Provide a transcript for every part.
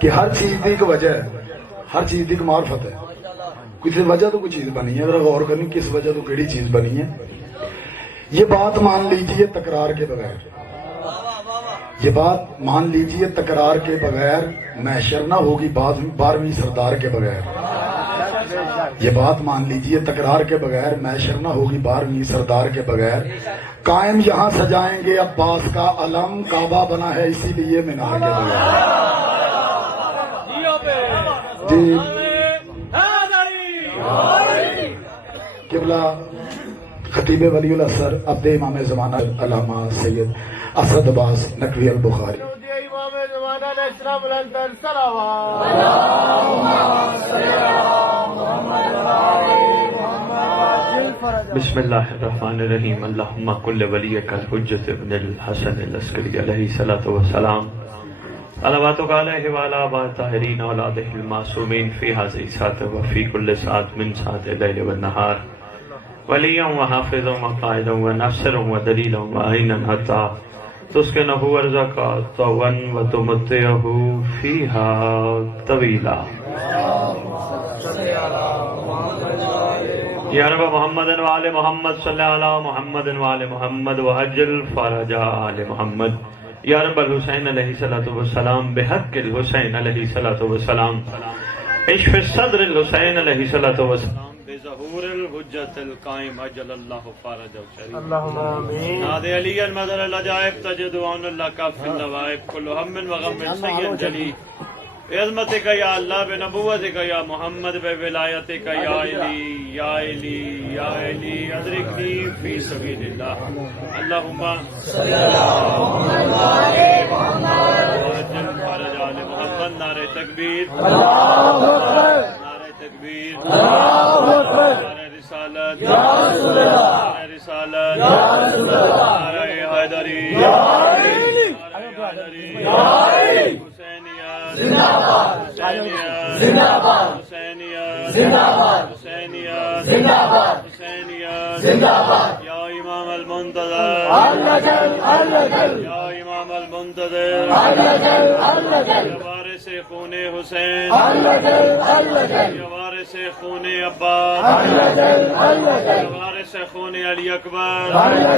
کہ ہر چیز کی ایک وجہ ہے، ہر چیز کی ایک معرفت ہے. کسی وجہ تو کوئی چیز بنی ہے، اگر غور کرنی کس وجہ تو کیڑی چیز بنی ہے. یہ بات مان لیجئے تکرار کے بغیر، یہ بات مان لیجئے تکرار کے بغیر محشر نہ ہوگی 12ویں سردار کے بغیر. یہ بات مان لیجئے تکرار کے بغیر محشر نہ ہوگی 12ویں سردار کے بغیر. قائم یہاں سجائیں گے عباس کا علم، کعبہ بنا ہے اسی لیے مینار کے بغیر. جی قبلہ خطیب ولی اللہ سر عبد امام زمانہ علامہ سید اسد عباس نقوی البخاری. بسم اللہ الرحمن الرحیم. اللہم کل ولیک الحجۃ ابن الحسن العسکری علیہ الصلوۃ والسلام صلواتک علیہ وعلی آبائہ الطاہرین اولادہ المعصومین فی ہذہ الساعۃ وفی کل ساعۃ من ساعات اللیل والنہار ولیا وحافظا وقائدا وناصرا ودلیلا وعینا حتی تسکنہ ارضک طوعا وتمتعہ فیہا طویلا. یا رب محمد وآل محمد صلی علی محمد وآل محمد وعجل فرج آل محمد. یا رب الحسین علیہ الصلوۃ والسلام بحق الحسین علیہ الصلوۃ والسلام اشف صدر الحسین علیہ الصلوۃ والسلام بظہور الحجۃ القائم اجل اللہ فرجہ شریف. اللہم آمین. نادی علی المدر العجائب تجد عون اللہ کا فی النوائب کل ہم وغم سید جلی بعظمتک یا اللہ بنبوتک یا محمد بولایتک یا علی یا علی یا علی ادرکنی فی سبیل اللہ. اللہم صلی اللہ علیہ وسلم فرج آل محمد. نعرہ تکبیر، نعرہ تکبیر، نعرہ رسالت، نعرہ رسالت، نعرہ حیدری، یا امام المنتظر، یا امام المنتظر، یا وارث خون حسین، یا وارث خون عباس، یا وارث خون علی اکبر، یا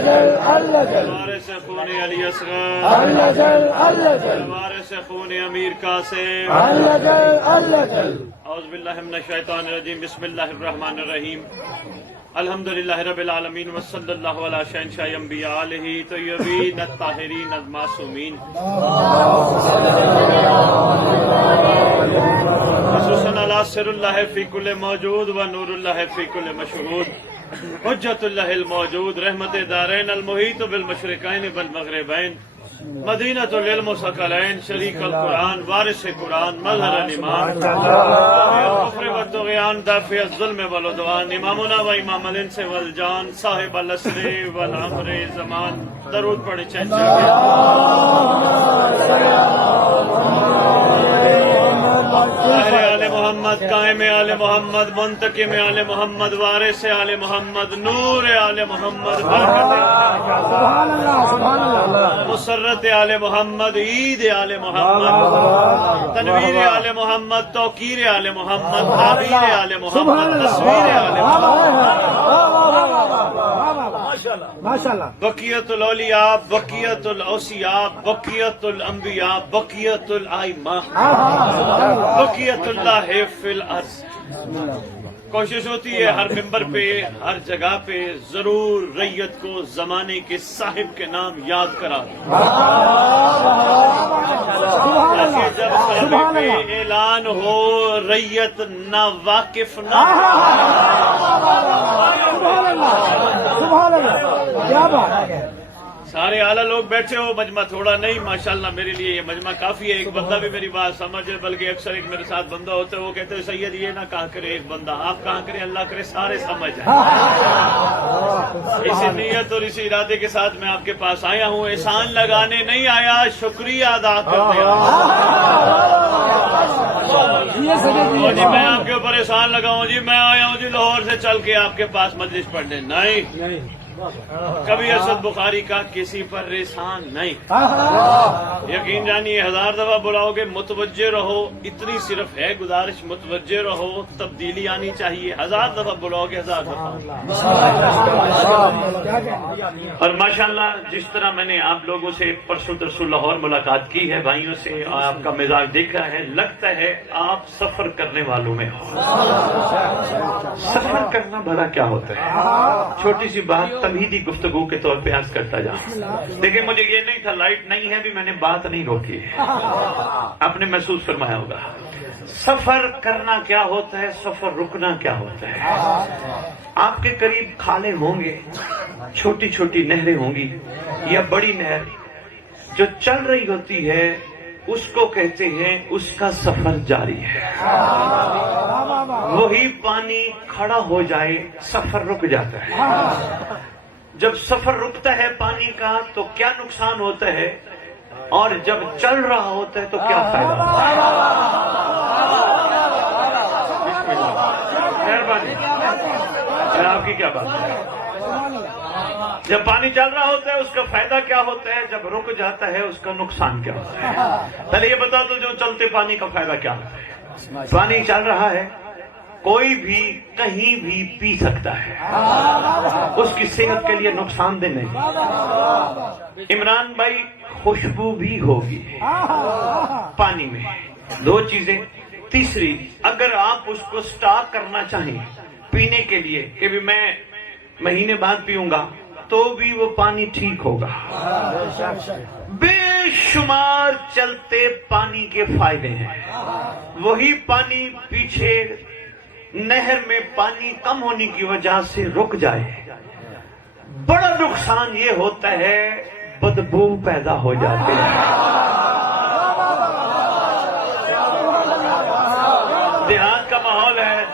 وارث خون علی اصغر، یا وارث خون امیر قاسم. اعوذ باللہ من الشیطان الرجیم. بسم اللہ الرحمن الرحیم. الحمدللہ رب العالمین وصلی اللہ علی شہنشاہ انبیاء علیہ طیبین الطاہرین المعصومین. خصوصاً علی سر اللہ فی کل موجود و نور اللہ فی کل مشہود حجت اللہ الموجود رحمت دارین المحیط بالمشرقین بالمغربین مدینۃ العلم و ثقلین شریک القرآن وارث قرآن مظہر الایمان الکفر والطغیان دافع الظلم والعدوان امامنا و امام الانس والجان صاحب العصر والامر زمان. درود پڑھیں آل محمد، قائم آل محمد، منتقم آل محمد، وارث آل محمد، نور آل محمد، برکت مسرت آل محمد، عید آل محمد، تنویر آل محمد، توقیر آل محمد، تعبیر آل محمد، تصویر آل محمد، بقیت الاولیاء، بقیت الاوصیاء، بقیت الانبیاء، بقیت الائمہ، بقیت اللہ فی الارض. کوشش ہوتی ہے ہر ممبر پہ، ہر جگہ پہ ضرور ریت کو زمانے کے صاحب کے نام یاد کرا تاکہ جب صاحب پہ اعلان ہو ریت نہ واقف نہ. سارے اعلیٰ لوگ بیٹھے ہو، مجمع تھوڑا نہیں، ماشاءاللہ میرے لیے یہ مجمع کافی ہے. ایک بندہ بھی میری بات سمجھے، بلکہ اکثر ایک میرے ساتھ بندہ ہوتا ہے وہ کہتے ہیں سید یہ نہ کہا کرے ایک بندہ، آپ کہاں کریں، اللہ کرے سارے سمجھ جائیں. اسی نیت اور اسی ارادے کے ساتھ میں آپ کے پاس آیا ہوں. احسان لگانے نہیں آیا، شکریہ ادا کرنے جی میں آپ کے اوپر احسان لگاؤں جی میں آیا ہوں جی لاہور سے چل کے آپ کے پاس مجلس پڑھنے، نہیں، کبھی اسد بخاری کا کسی پر ریسان نہیں. یقین جانیے 1000 دفعہ بلاؤ گے متوجہ رہو، اتنی صرف ہے گزارش، متوجہ رہو، تبدیلی آنی چاہیے. 1000 دفعہ بلاؤ گے 1000 دفعہ. اور ماشاءاللہ جس طرح میں نے آپ لوگوں سے پرسوں ترسوں لاہور ملاقات کی ہے، بھائیوں سے آپ کا مزاج دیکھا ہے، لگتا ہے آپ سفر کرنے والوں میں ہو. سفر کرنا بھلا کیا ہوتا ہے؟ چھوٹی سی بات تمہیدی گفتگو کے طور پہ عرض کرتا جاؤں. دیکھیں مجھے یہ نہیں تھا، لائٹ نہیں ہے بھی میں نے بات نہیں روکی ہے، آپ نے محسوس فرمایا ہوگا. سفر کرنا کیا ہوتا ہے، سفر رکنا کیا ہوتا ہے. آپ کے قریب کھالے ہوں گے، چھوٹی چھوٹی نہریں ہوں گی یا بڑی نہر جو چل رہی ہوتی ہے اس کو کہتے ہیں اس کا سفر جاری ہے. وہی پانی کھڑا ہو جائے سفر رک جاتا ہے. جب سفر رکتا ہے پانی کا تو کیا نقصان ہوتا ہے، اور جب چل رہا ہوتا ہے تو کیا فائدہ ہوتا ہے. مہربانی، آپ کی کیا بات ہے. جب پانی چل رہا ہوتا ہے اس کا فائدہ کیا ہوتا ہے، جب رک جاتا ہے اس کا نقصان کیا ہوتا ہے. پہلے یہ بتا دو جو چلتے پانی کا فائدہ کیا ہوتا ہے. پانی چل رہا ہے، کوئی بھی کہیں بھی پی سکتا ہے، اس کی صحت کے لیے نقصان دہ نہیں. عمران بھائی خوشبو بھی ہوگی پانی میں، 2 چیزیں. تیسری، اگر آپ اس کو سٹاک کرنا چاہیں پینے کے لیے کہ بھی میں مہینے بعد پیوں گا تو بھی وہ پانی ٹھیک ہوگا. بے شمار چلتے پانی کے فائدے ہیں. وہی پانی پیچھے نہر میں پانی کم ہونے کی وجہ سے رک جائے، بڑا نقصان یہ ہوتا ہے بدبو پیدا ہو جاتے ہیں. دیہات کا ماحول ہے،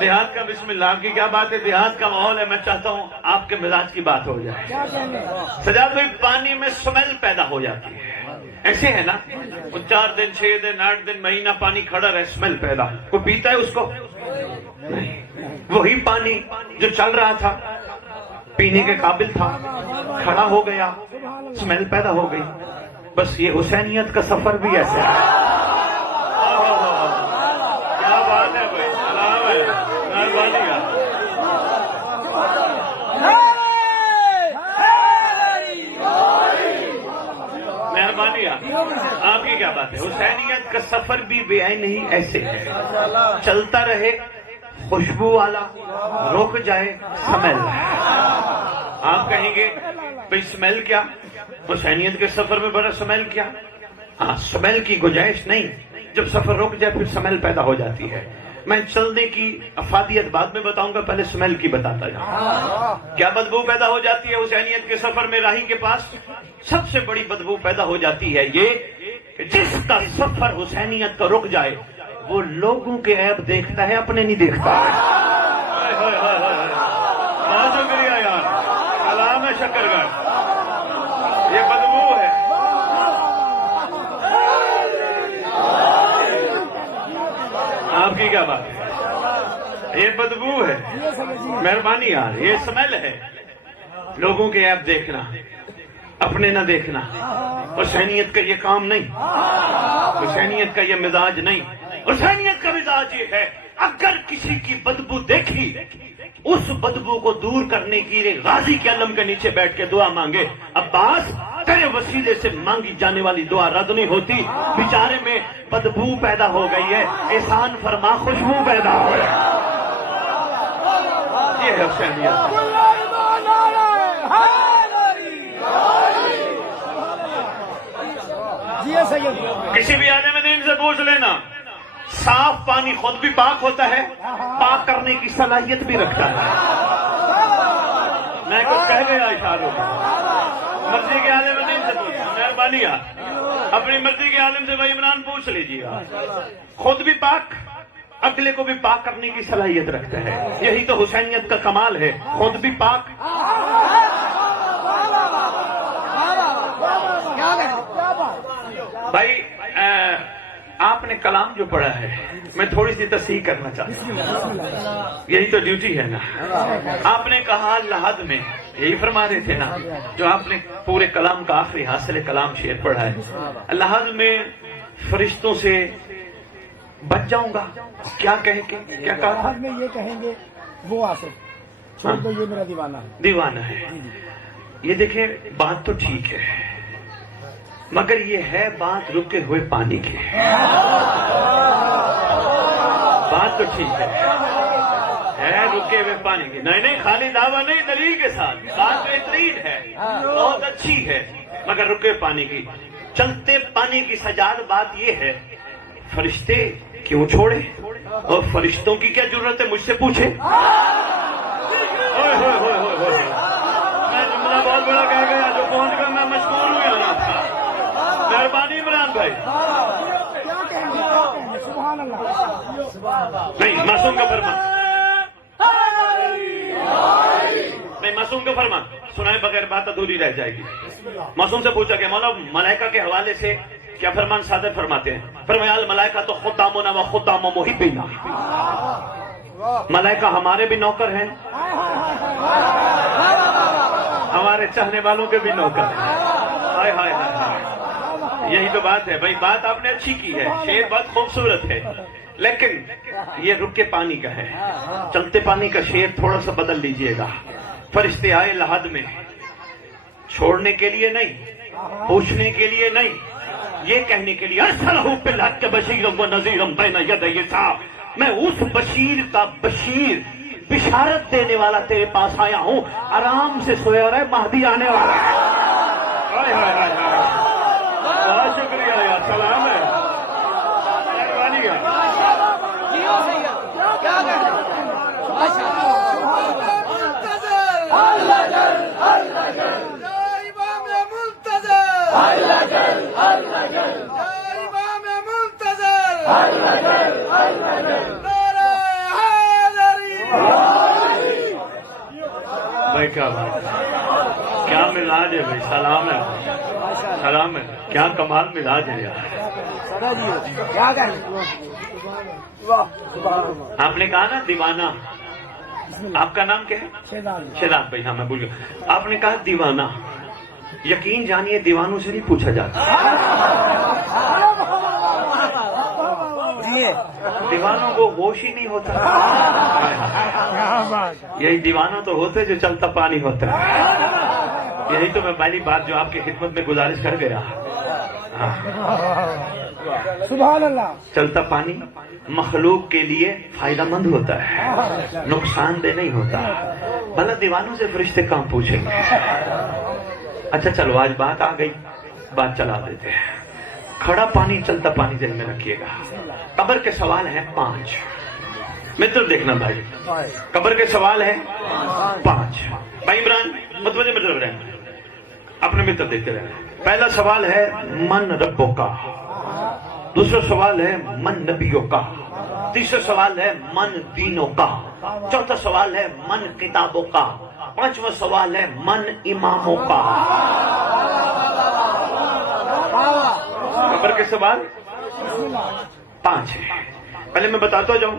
دیہات کا، بسم اللہ، آپ کی کیا بات ہے، دیہات کا ماحول ہے. میں چاہتا ہوں آپ کے مزاج کی بات ہو جائے. سجاد بھائی پانی میں سمیل پیدا ہو جاتی ہے، ایسے ہے نا، 4 دن 6 دن 8 دن مہینہ پانی کھڑا رہے، سمیل پیدا. کوئی پیتا ہے اس کو؟ نہیں. وہی پانی جو چل رہا تھا، پینے کے قابل تھا، کھڑا ہو گیا، سمیل پیدا ہو گئی. بس یہ حسینیت کا سفر بھی ایسا ہے. کیا بات ہے بھائی، سلام ہے، مہربانی ہے. مہربانی آپ کی کیا بات ہے. حسینیت کا سفر بھی بے نہیں ایسے ہے، چلتا رہے خوشبو والا، رک جائے سمیل. آپ کہیں گے بھئی سمیل کیا، حسینیت کے سفر میں بڑا سمیل کیا. ہاں، سمیل کی گنجائش نہیں. جب سفر رک جائے پھر سمیل پیدا ہو جاتی ہے. میں چلنے کی افادیت بعد میں بتاؤں گا، پہلے سمیل کی بتاتا جاؤں. کیا بدبو پیدا ہو جاتی ہے حسینیت کے سفر میں؟ راہی کے پاس سب سے بڑی بدبو پیدا ہو جاتی ہے یہ کہ جس کا سفر حسینیت کا رک جائے وہ لوگوں کے عیب دیکھتا ہے، اپنے نہیں دیکھتا. بہت شکریہ یار، سلام ہے شکر گڑھ. یہ بدبو ہے. آپ کی کیا بات ہے، یہ بدبو ہے. مہربانی یار، یہ سمیل ہے. لوگوں کے عیب دیکھنا، اپنے نہ دیکھنا. حسینیت کا یہ کام نہیں، حسینیت کا یہ مزاج نہیں. حسینیت کا مزاج یہ ہے اگر کسی کی بدبو دیکھی اس بدبو کو دور کرنے کے لیے غازی کے علم کے نیچے بیٹھ کے دعا مانگے. عباس تیرے وسیلے سے مانگی جانے والی دعا رد نہیں ہوتی. بیچارے میں بدبو پیدا ہو گئی ہے، احسان فرما خوشبو پیدا ہو گئی. یہ ہے حسینیت. کسی بھی عالم دین سے پوچھ لینا، صاف پانی خود بھی پاک ہوتا ہے، پاک کرنے کی صلاحیت بھی رکھتا ہے. میں کچھ کہہ گیا اشاروں میں. مرضی کے عالم دین سے پوچھ، مہربانی اپنی مرضی کے عالم سے بھائی عمران پوچھ لیجیے گا. خود بھی پاک، اگلے کو بھی پاک کرنے کی صلاحیت رکھتا ہے. یہی تو حسینیت کا کمال ہے، خود بھی پاک. بھائی آپ نے نے کلام جو پڑھا ہے میں تھوڑی سی تصحیح کرنا چاہتا ہوں، یہی تو ڈیوٹی ہے نا. آپ نے کہا لحد میں، یہی فرما رہے تھے نا جو آپ نے پورے کلام کا آخری حاصل کلام شعر پڑھا ہے، لحد میں فرشتوں سے بچ جاؤں گا. کیا کہیں گے؟ کیا کہا؟ میں یہ کہیں گے وہ آصف چھوڑ دو، یہ میرا دیوانہ ہے. دیوانہ ہے. یہ دیکھیں بات تو ٹھیک ہے، مگر یہ ہے بات رکے ہوئے پانی کی. بات تو ٹھیک ہے رکے ہوئے پانی کی. نہیں نہیں، خالی دعویٰ نہیں، دلیل کے ساتھ. بات بہترین ہے، بہت اچھی ہے، مگر رکے پانی کی. چلتے پانی کی سجاد بات یہ ہے، فرشتے کیوں چھوڑے؟ اور فرشتوں کی کیا ضرورت ہے مجھ سے پوچھے؟ میں جملہ بہت بڑا کہہ گیا، جو پہنچ کر میں مشکور ہوئی ہونا تھا. مہربانی عمران بھائی. کیا کہیں گے؟ سبحان اللہ. نہیں، معصوم کا فرمان نہیں، معصوم کا فرمان سنائے بغیر بات ادھوری رہ جائے گی. معصوم سے پوچھا کہ مولا ملائکہ کے حوالے سے کیا فرمان صادر فرماتے ہیں؟ فرمایا الملائکہ تو خدامنا و خدام محبینا. ملائکہ ہمارے بھی نوکر ہیں، ہمارے چاہنے والوں کے بھی نوکر ہیں. ہائے ہائے ہائے، یہی تو بات ہے بھائی. بات آپ نے اچھی کی ہے، شعر بہت خوبصورت ہے، لیکن یہ رکے پانی کا ہے. چلتے پانی کا شعر تھوڑا سا بدل لیجئے گا. فرشتے آئے لحد میں، چھوڑنے کے لیے نہیں، پوچھنے کے لیے نہیں، یہ کہنے کے لیے ارسلہ بالحق بشیرا ونذیرا بین یدی الساعۃ. میں اس بشیر کا بشیر، بشارت دینے والا تیرے پاس آیا ہوں. آرام سے سویا رہے، مہدی آنے والا ہے. ہائے ہائے ہائے ہائے، بہت شکریہ یا سلام ہے. مہربانی ہے. بھائی کیا بات، کیا مزاج ہے بھائی. سلام ہے، سلام ہے. کیا کمال مزاج ہے یار. آپ نے کہا نا دیوانہ، آپ کا نام کیا ہے؟ شہزاد بھائی. ہاں میں بھول گیا. آپ نے کہا دیوانہ. یقین جانیے دیوانوں سے نہیں پوچھا جاتا. دیوانوں کو ہوش ہی نہیں ہوتا. یہی دیوانہ تو ہوتے جو چلتا پانی ہوتا ہے. یہی تو میں پہلی بات جو آپ کی خدمت میں گزارش کر گیا. سبحان اللہ. چلتا پانی مخلوق کے لیے فائدہ مند ہوتا ہے، نقصان دہ نہیں ہوتا. بھلا دیوانوں سے فرشتے کام پوچھیں گے؟ اچھا چلو، آج بات آ گئی، بات چلا دیتے ہیں. کھڑا پانی چلتا پانی ذہن میں رکھیے گا. قبر کے سوال ہیں 5. متر دیکھنا بھائی، قبر کے سوال ہیں 5. بھائی عمران متوجہ مطلب رہے، اپنے متر دیکھتے رہے. پہلا سوال ہے من ربوں کا، دوسرا سوال ہے من نبیوں کا، تیسرا سوال ہے من دینوں کا، چوتھا سوال ہے من کتابوں کا، پانچواں سوال ہے من اماموں کا. قبر کے سوال 5 ہیں. پہلے میں بتاتا جاؤں،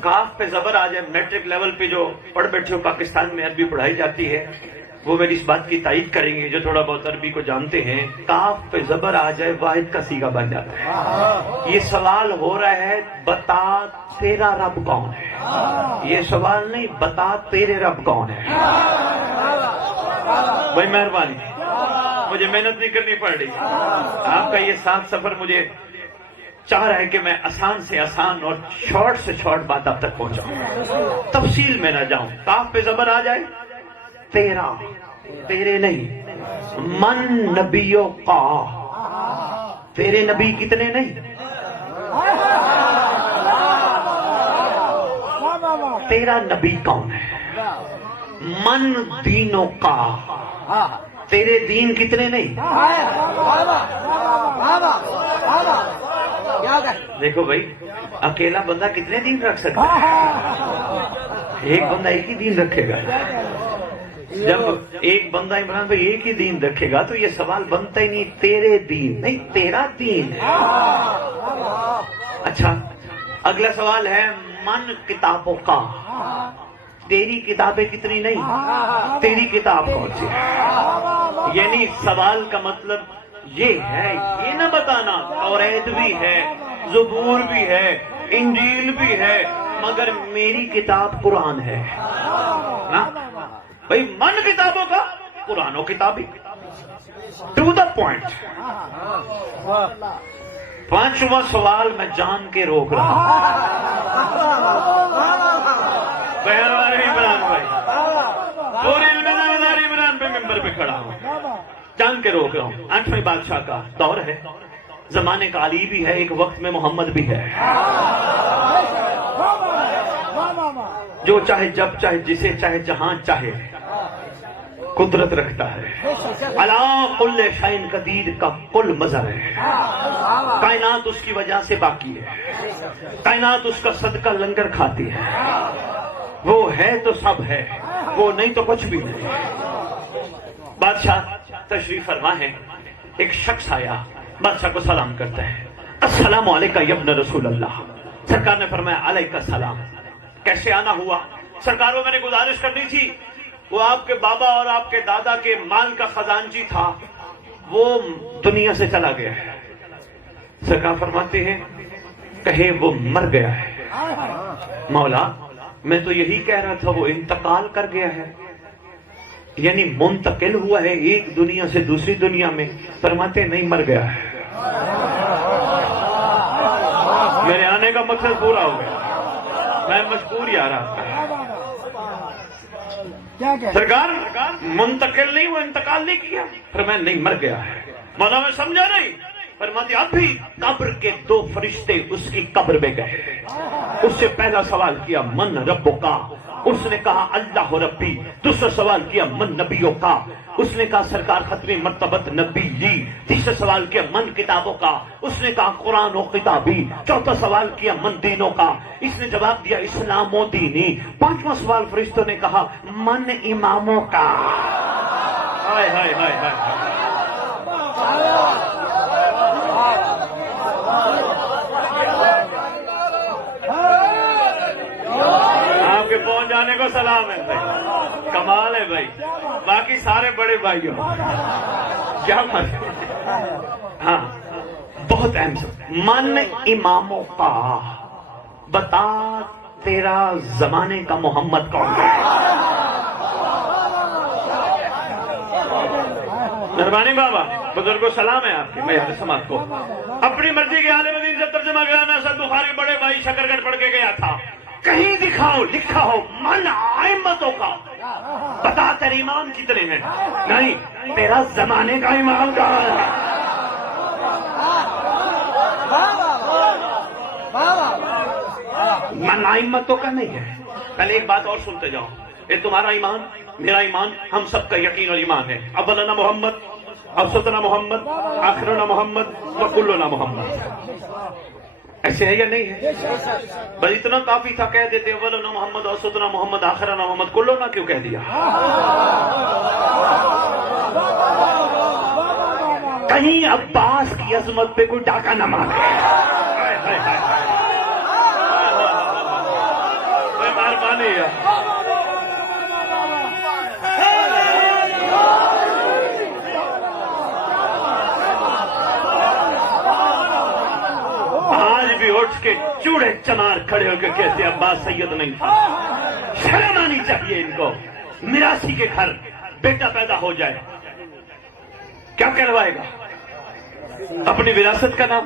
کاف پہ زبر آ جائے. میٹرک لیول پہ جو پڑھ بیٹھے ہو پاکستان میں عربی پڑھائی جاتی ہے، وہ میری اس بات کی تائید کریں گے جو تھوڑا بہت عربی کو جانتے ہیں. کاف پہ زبر آ جائے واحد کا صیغہ بن جاتا ہے. یہ سوال ہو رہا ہے بتا تیرا رب کون ہے. یہ سوال نہیں، بتا تیرے رب کون ہے. بھائی مہربانی، مجھے محنت نہیں کرنی پڑ رہی. آپ کا یہ ساتھ سفر مجھے چاہ رہا ہے کہ میں آسان سے آسان اور شارٹ سے شارٹ بات آپ تک پہنچاؤں، تفصیل میں نہ جاؤں. کاف پہ زبر آ جائے، تیرا، تیرے نہیں، من نبیوں کا. تیرے نبی کتنے نہیں، تیرا نبی کون ہے. من دینوں کا، تیرے دین کتنے نہیں. دیکھو بھائی، اکیلا بندہ کتنے دین رکھ سکتا ہے؟ ایک بندہ ایک ہی دین رکھے گا. جب ایک بندہ عمران بھائی ایک ہی دین رکھے گا تو یہ سوال بنتا ہی نہیں تیرے دین نہیں، تیرا دین ہے. اچھا اگلا سوال ہے من کتابوں کا، تیری کتابیں کتنی نہیں، تیری کتاب کون سی ہے؟ یعنی سوال کا مطلب یہ ہے، یہ نہ بتانا توریت بھی ہے، زبور بھی ہے، انجیل بھی ہے، مگر میری کتاب قرآن ہے نا بھائی، من کتابوں کا، قرآن و کتابی، ٹو دا پوائنٹ۔ پانچواں سوال میں جان کے روک رہا ہوں، عمران بھائی پوری عمران پہ ممبر پہ کھڑا ہوں، جان کے روک رہا ہوں۔ آٹھویں بادشاہ کا دور ہے، زمانے کا علی بھی ہے، ایک وقت میں محمد بھی ہے، جو چاہے جب چاہے جسے چاہے جہاں چاہے قدرت رکھتا ہے۔ علا کل شیء قدیر کا کل مظہر ہے، کائنات اس کی وجہ سے باقی ہے، کائنات اس کا صدقہ لنگر کھاتی ہے، وہ ہے تو سب ہے، وہ نہیں تو کچھ بھی نہیں۔ بادشاہ تشریف فرما ہے، ایک شخص آیا، بادشاہ کو سلام کرتا ہے، السلام علیکہ یا ابن رسول اللہ۔ سرکار نے فرمایا علیکہ السلام، کیسے آنا ہوا؟ سرکاروں میں نے گزارش کرنی تھی، وہ آپ کے بابا اور آپ کے دادا کے مال کا خزانچی تھا، وہ دنیا سے چلا گیا ہے۔ سرکار فرماتے ہیں کہے وہ مر گیا ہے۔ مولا میں تو یہی کہہ رہا تھا وہ انتقال کر گیا ہے، یعنی منتقل ہوا ہے ایک دنیا سے دوسری دنیا میں۔ فرماتے نہیں، مر گیا ہے۔ میرے آنے کا مقصد پورا ہو گیا، میں مجبور ہی آ رہا تھا۔ سرکار منتقل نہیں، وہ انتقال نہیں کیا، فرمایا نہیں، مر گیا ہے۔ مولا میں سمجھا نہیں، فرماتے اب بھی قبر کے دو فرشتے اس کی قبر میں گئے، اس سے پہلا سوال کیا من ربک، اس نے کہا اللہ ربی۔ دوسرا سوال کیا من نبیوں کا، اس نے کہا سرکار ختم مرتبت نبی جی۔ تیسرا سوال کیا من کتابوں کا، اس نے کہا قرآن و کتابی۔ چوتھا سوال کیا من دینوں کا، اس نے جواب دیا اسلام و دینی۔ پانچواں سوال فرشتوں نے کہا من اماموں کا۔ ہائے ہائے ہائے ہائے، آپ کے پہنچ جانے کو سلام ہے بھائی، کمال ہے بھائی، باقی سارے بڑے بھائیوں کیا مطلب؟ ہاں بہت اہم سب، من اماموں کا، بتا تیرا زمانے کا محمد کون ہے؟ مہربانی بابا، بزرگوں سلام ہے آپ کی، میں یاد سماعت کو اپنی مرضی کے عالم دین سے ترجمہ کرانا سد بخاری بڑے بھائی شکرگڑھ پڑھ کے گیا تھا، کہیں دکھاؤ لکھا ہو من ائمتوں کا، بتا تیرے امام کتنے ہیں؟ نہیں، تیرا زمانے کا امام کہاں ہے؟ من ائمتوں کا نہیں ہے۔ پہلے ایک بات اور سنتے جاؤ، یہ تمہارا ایمان میرا ایمان ہم سب کا یقین اور ایمان ہے، اولنا محمد، اوسطنا محمد، آخرنا محمد، وکلنا محمد، ایسے ہے یا نہیں ہے؟ بس اتنا کافی تھا، کہہ دیتے اولنا محمد، اوسطنا محمد، آخرنا محمد، کلنا کیوں کہہ دیا؟ کہیں عباس کی عظمت پہ کوئی ڈاکہ نہ مارے۔ مہربانی ہے، آج بھی اٹھ کے چوڑے چمار کھڑے ہو کے کہتے عباس سید نہیں تھا۔ شرم آنی چاہیے ان کو، میراثی کے گھر بیٹا پیدا ہو جائے کیا کہلوائے گا؟ اپنی وراثت کا نام،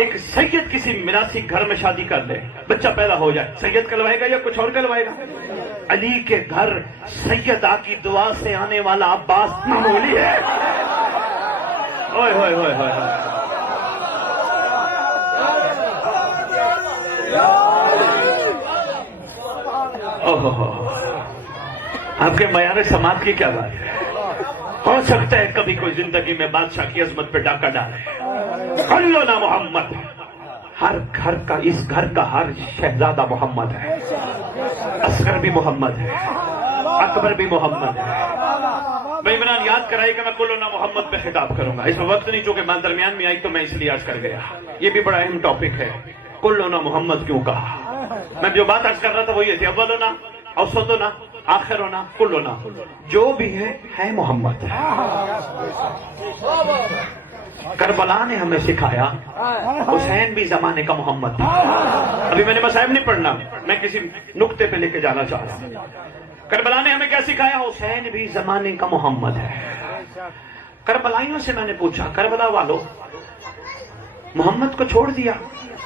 ایک سید کسی میراثی گھر میں شادی کر لے، بچہ پیدا ہو جائے، سید کہلوائے گا یا کچھ اور کہلوائے گا؟ علی کے گھر سیدہ کی دعا سے آنے والا عباس معمولی ہے۔ اوئے ہوئے ہوئے ہوئے، آپ کے معیار سماعت کی کیا بات ہے؟ ہو سکتا ہے کبھی کوئی زندگی میں بادشاہ کی عظمت پہ ڈاکہ ڈالے۔ کلنا محمد، ہر گھر کا، اس گھر کا ہر شہزادہ محمد ہے، اصغر بھی محمد ہے، اکبر بھی محمد ہے۔ میں عمران یاد کرائی کہ میں کلنا محمد پہ خطاب کروں گا، اس میں وقت نہیں، چونکہ میں درمیان میں آئی تو میں اس لیے آج کر گیا۔ یہ بھی بڑا اہم ٹاپک ہے، کلنا محمد کیوں کہا؟ میں جو بات عرض کر رہا تھا وہ یہ تھی، اولنا اوسطنا آخرنا کلنا، جو بھی ہے محمد۔ کربلا نے ہمیں سکھایا حسین بھی زمانے کا محمد تھا۔ ابھی میں نے مصائب نہیں پڑھنا، میں کسی نقطے پہ لے کے جانا چاہ رہا ہوں۔ کربلا نے ہمیں کیا سکھایا؟ حسین بھی زمانے کا محمد ہے۔ کربلائیوں سے میں نے پوچھا، کربلا والو محمد کو چھوڑ دیا؟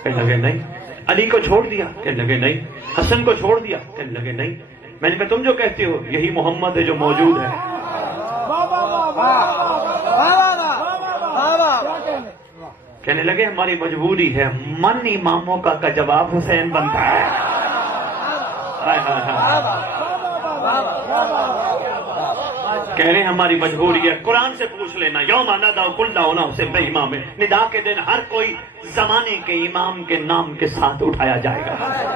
کہنے لگے نہیں۔ علی کو چھوڑ دیا؟ کہنے لگے نہیں۔ حسن کو چھوڑ دیا؟ کہنے لگے نہیں۔ میں نے کہا تم جو کہتے ہو یہی محمد ہے جو موجود ہے۔ کہنے لگے ہماری مجبوری ہے، من اماموں کا جواب حسین بنتا ہے۔ کہہ رہے ہیں ہماری مجبوری ہے، قرآن سے پوچھ لینا، یوم ندا کل اناس بامام، ندا کے دن ہر کوئی زمانے کے امام کے نام کے ساتھ اٹھایا جائے گا۔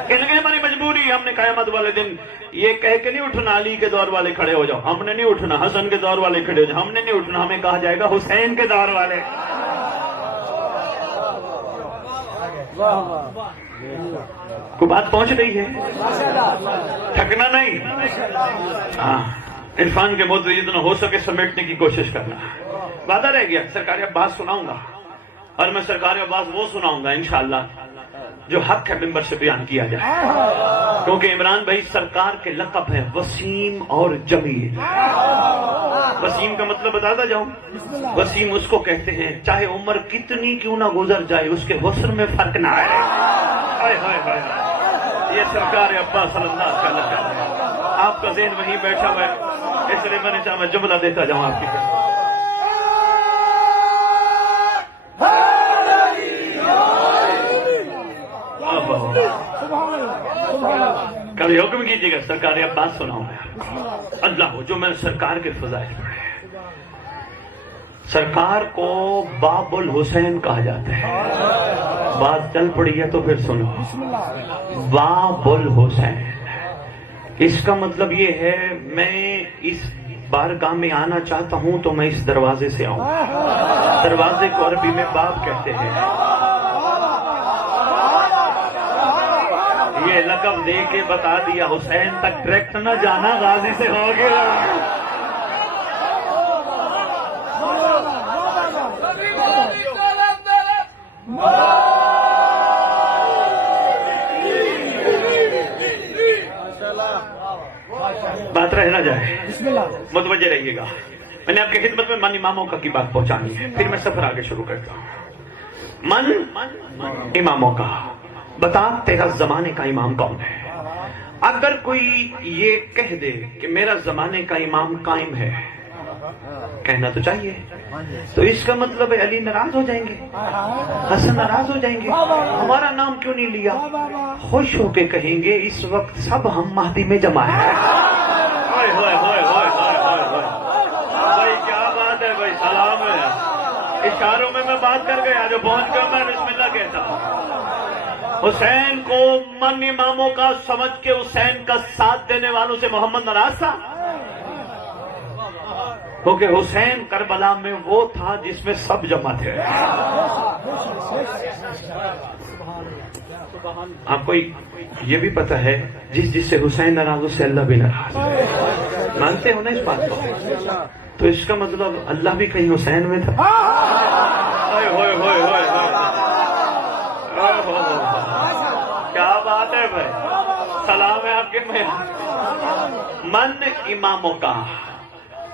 کہنے لگے ہماری مجبوری ہے، ہم نے قیامت والے دن یہ کہہ کے نہیں اٹھنا علی کے دور والے کھڑے ہو جاؤ، ہم نے نہیں اٹھنا حسن کے دور والے کھڑے ہو جاؤ، ہم نے نہیں اٹھنا، ہمیں کہا جائے گا حسین کے دور والے۔ کو بات پہنچ رہی ہے؟ تھکنا نہیں، ہاں عرفان کے موضوع جتنا ہو سکے سمیٹنے کی کوشش کرنا۔ وعدہ رہ گیا سرکار عباس سناؤں گا، اور میں سرکار عباس وہ سناؤں گا انشاءاللہ جو حق ہے ممبر سے بیان کیا جائے، کیونکہ عمران بھائی سرکار کے لقب ہیں وسیم اور جمیل۔ وسیم کا مطلب بتاتا جاؤں، وسیم اس کو کہتے ہیں چاہے عمر کتنی کیوں نہ گزر جائے اس کے حسن میں فرق نہ آئے۔ یہ سرکار عباس صلی اللہ علیہ وسلم ہے۔ آپ کا ذہن وہیں بیٹھا ہوا ہے، اس لیے میں نے چاہا میں جملہ دیتا جاؤں آپ کی طرف۔ کبھی حکم کیجیے گا سرکار عباس سناؤں میں اللہ ہو جو میں نے سرکار کے فضائل پڑھے۔ سرکار کو باب الحسین کہا جاتا ہے، بات چل پڑی ہے تو پھر سنو۔ باب الحسین اس کا مطلب یہ ہے میں اس بارگاہ میں آنا چاہتا ہوں تو میں اس دروازے سے آؤں۔ دروازے کو عربی میں باب کہتے ہیں۔ یہ لقب دے کے بتا دیا حسین تک ڈائریکٹ نہ جانا، غازی سے ہو گیا۔ بات رہ نہ جائے، متوجہ رہیے گا۔ میں نے آپ کی خدمت میں من اماموں کی بات پہنچانی ہے، پھر میں سفر آگے شروع کرتا ہوں۔ من اماموں کا، بتا تیرا زمانے کا امام کون ہے؟ اگر کوئی یہ کہہ دے کہ میرا زمانے کا امام قائم ہے، کہنا تو چاہیے، تو اس کا مطلب ہے علی ناراض ہو جائیں گے، حسن ناراض ہو جائیں گے، ہمارا نام کیوں نہیں لیا؟ خوش ہو کے کہیں گے اس وقت سب ہم مہدی میں جمع ہیں۔ بھائی کیا بات ہے بھائی، سلام ہے۔ اشاروں میں بات کر گیا، جو پہنچ گیا میں بسم اللہ کہتا ہوں۔ حسین کو من اماموں کا سمجھ کے حسین کا ساتھ دینے والوں سے محمد ناراض تھا، کیونکہ حسین کربلا میں وہ تھا جس میں سب جمع تھے۔ آپ کو یہ بھی پتا ہے جس سے حسین ناراض اس سے اللہ بھی ناراض ہے، مانتے ہو نا اس بات کو؟ تو اس کا مطلب اللہ بھی کہیں حسین میں تھا۔ کیا بات ہے بھائی، سلام ہے آپ کے میں۔ من اماموں کا،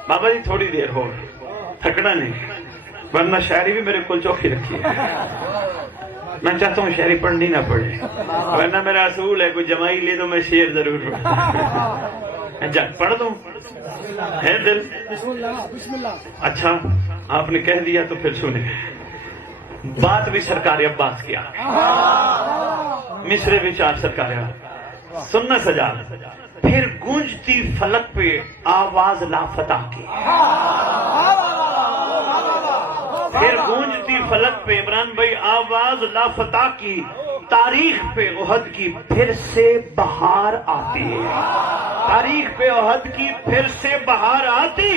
بابا جی تھوڑی دیر ہو، تھکنا نہیں، ورنہ شاعری بھی میرے کو چوکی رکھی ہے۔ میں چاہتا ہوں شاعری پڑھنی نہ پڑے، ورنہ میرا اصول ہے کوئی جمائی لے تو میں شعر ضرور پڑھوں۔ جا پڑھ دوں، ہے دل؟ اچھا آپ نے کہہ دیا تو پھر سنیں۔ بات بھی سرکار عباس کیا، مصرے بھی چار سرکار عباس سننا سجا۔ پھر گونجتی فلک پہ آواز لافتہ کی، پھر گونجتی فلک پہ عمران بھائی آواز لافتہ کی، تاریخ پہ احد کی پھر سے بہار آتی ہے، تاریخ پہ احد کی پھر سے بہار آتی۔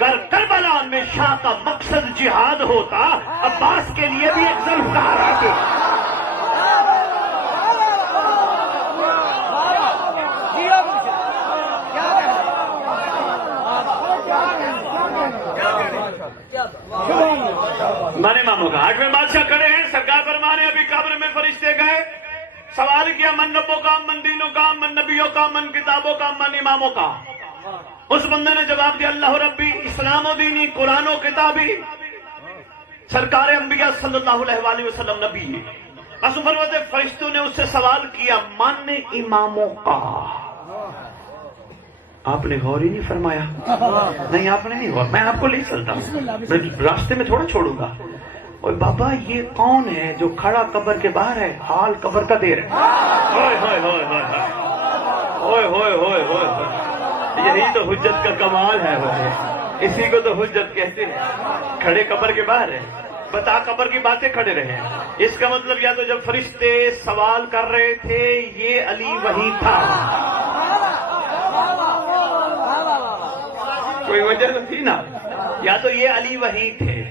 گر کربلا میں شاہ کا مقصد جہاد ہوتا، عباس کے لیے بھی ایک ذوالفقار آتی۔ من اماموں کا 8ویں بادشاہ کھڑے ہیں، سرکار فرمانے ابھی قبر میں فرشتے گئے، سوال کیا من ربوں کا، من دینوں کا، من نبیوں کا، من کتابوں کا، من اماموں کا. اس بندے نے جواب دیا اللہ ربی اسلام و دینی قرآن و کتابی سرکار انبیاء صلی اللہ علیہ وآلہ وسلم نبی. فرشتوں نے اس سے سوال کیا من اماموں کا. آپ نے غور ہی نہیں فرمایا. نہیں آپ نے نہیں غور، میں آپ کو لے چلتا ہوں، میں راستے میں تھوڑا چھوڑوں گا. اور بابا یہ کون ہے جو کھڑا قبر کے باہر ہے، حال قبر کا دے رہا ہے. ہوئے ہوئے ہوئے ہوئے، یہی تو حجت کا کمال ہے. اسی کو تو حجت کہتے ہیں. کھڑے قبر کے باہر ہے، بتا قبر کی باتیں کھڑے رہے. اس کا مطلب یا تو جب فرشتے سوال کر رہے تھے یہ علی وہی تھا، کوئی وجہ تو تھی نا، یا تو یہ علی وہی تھے،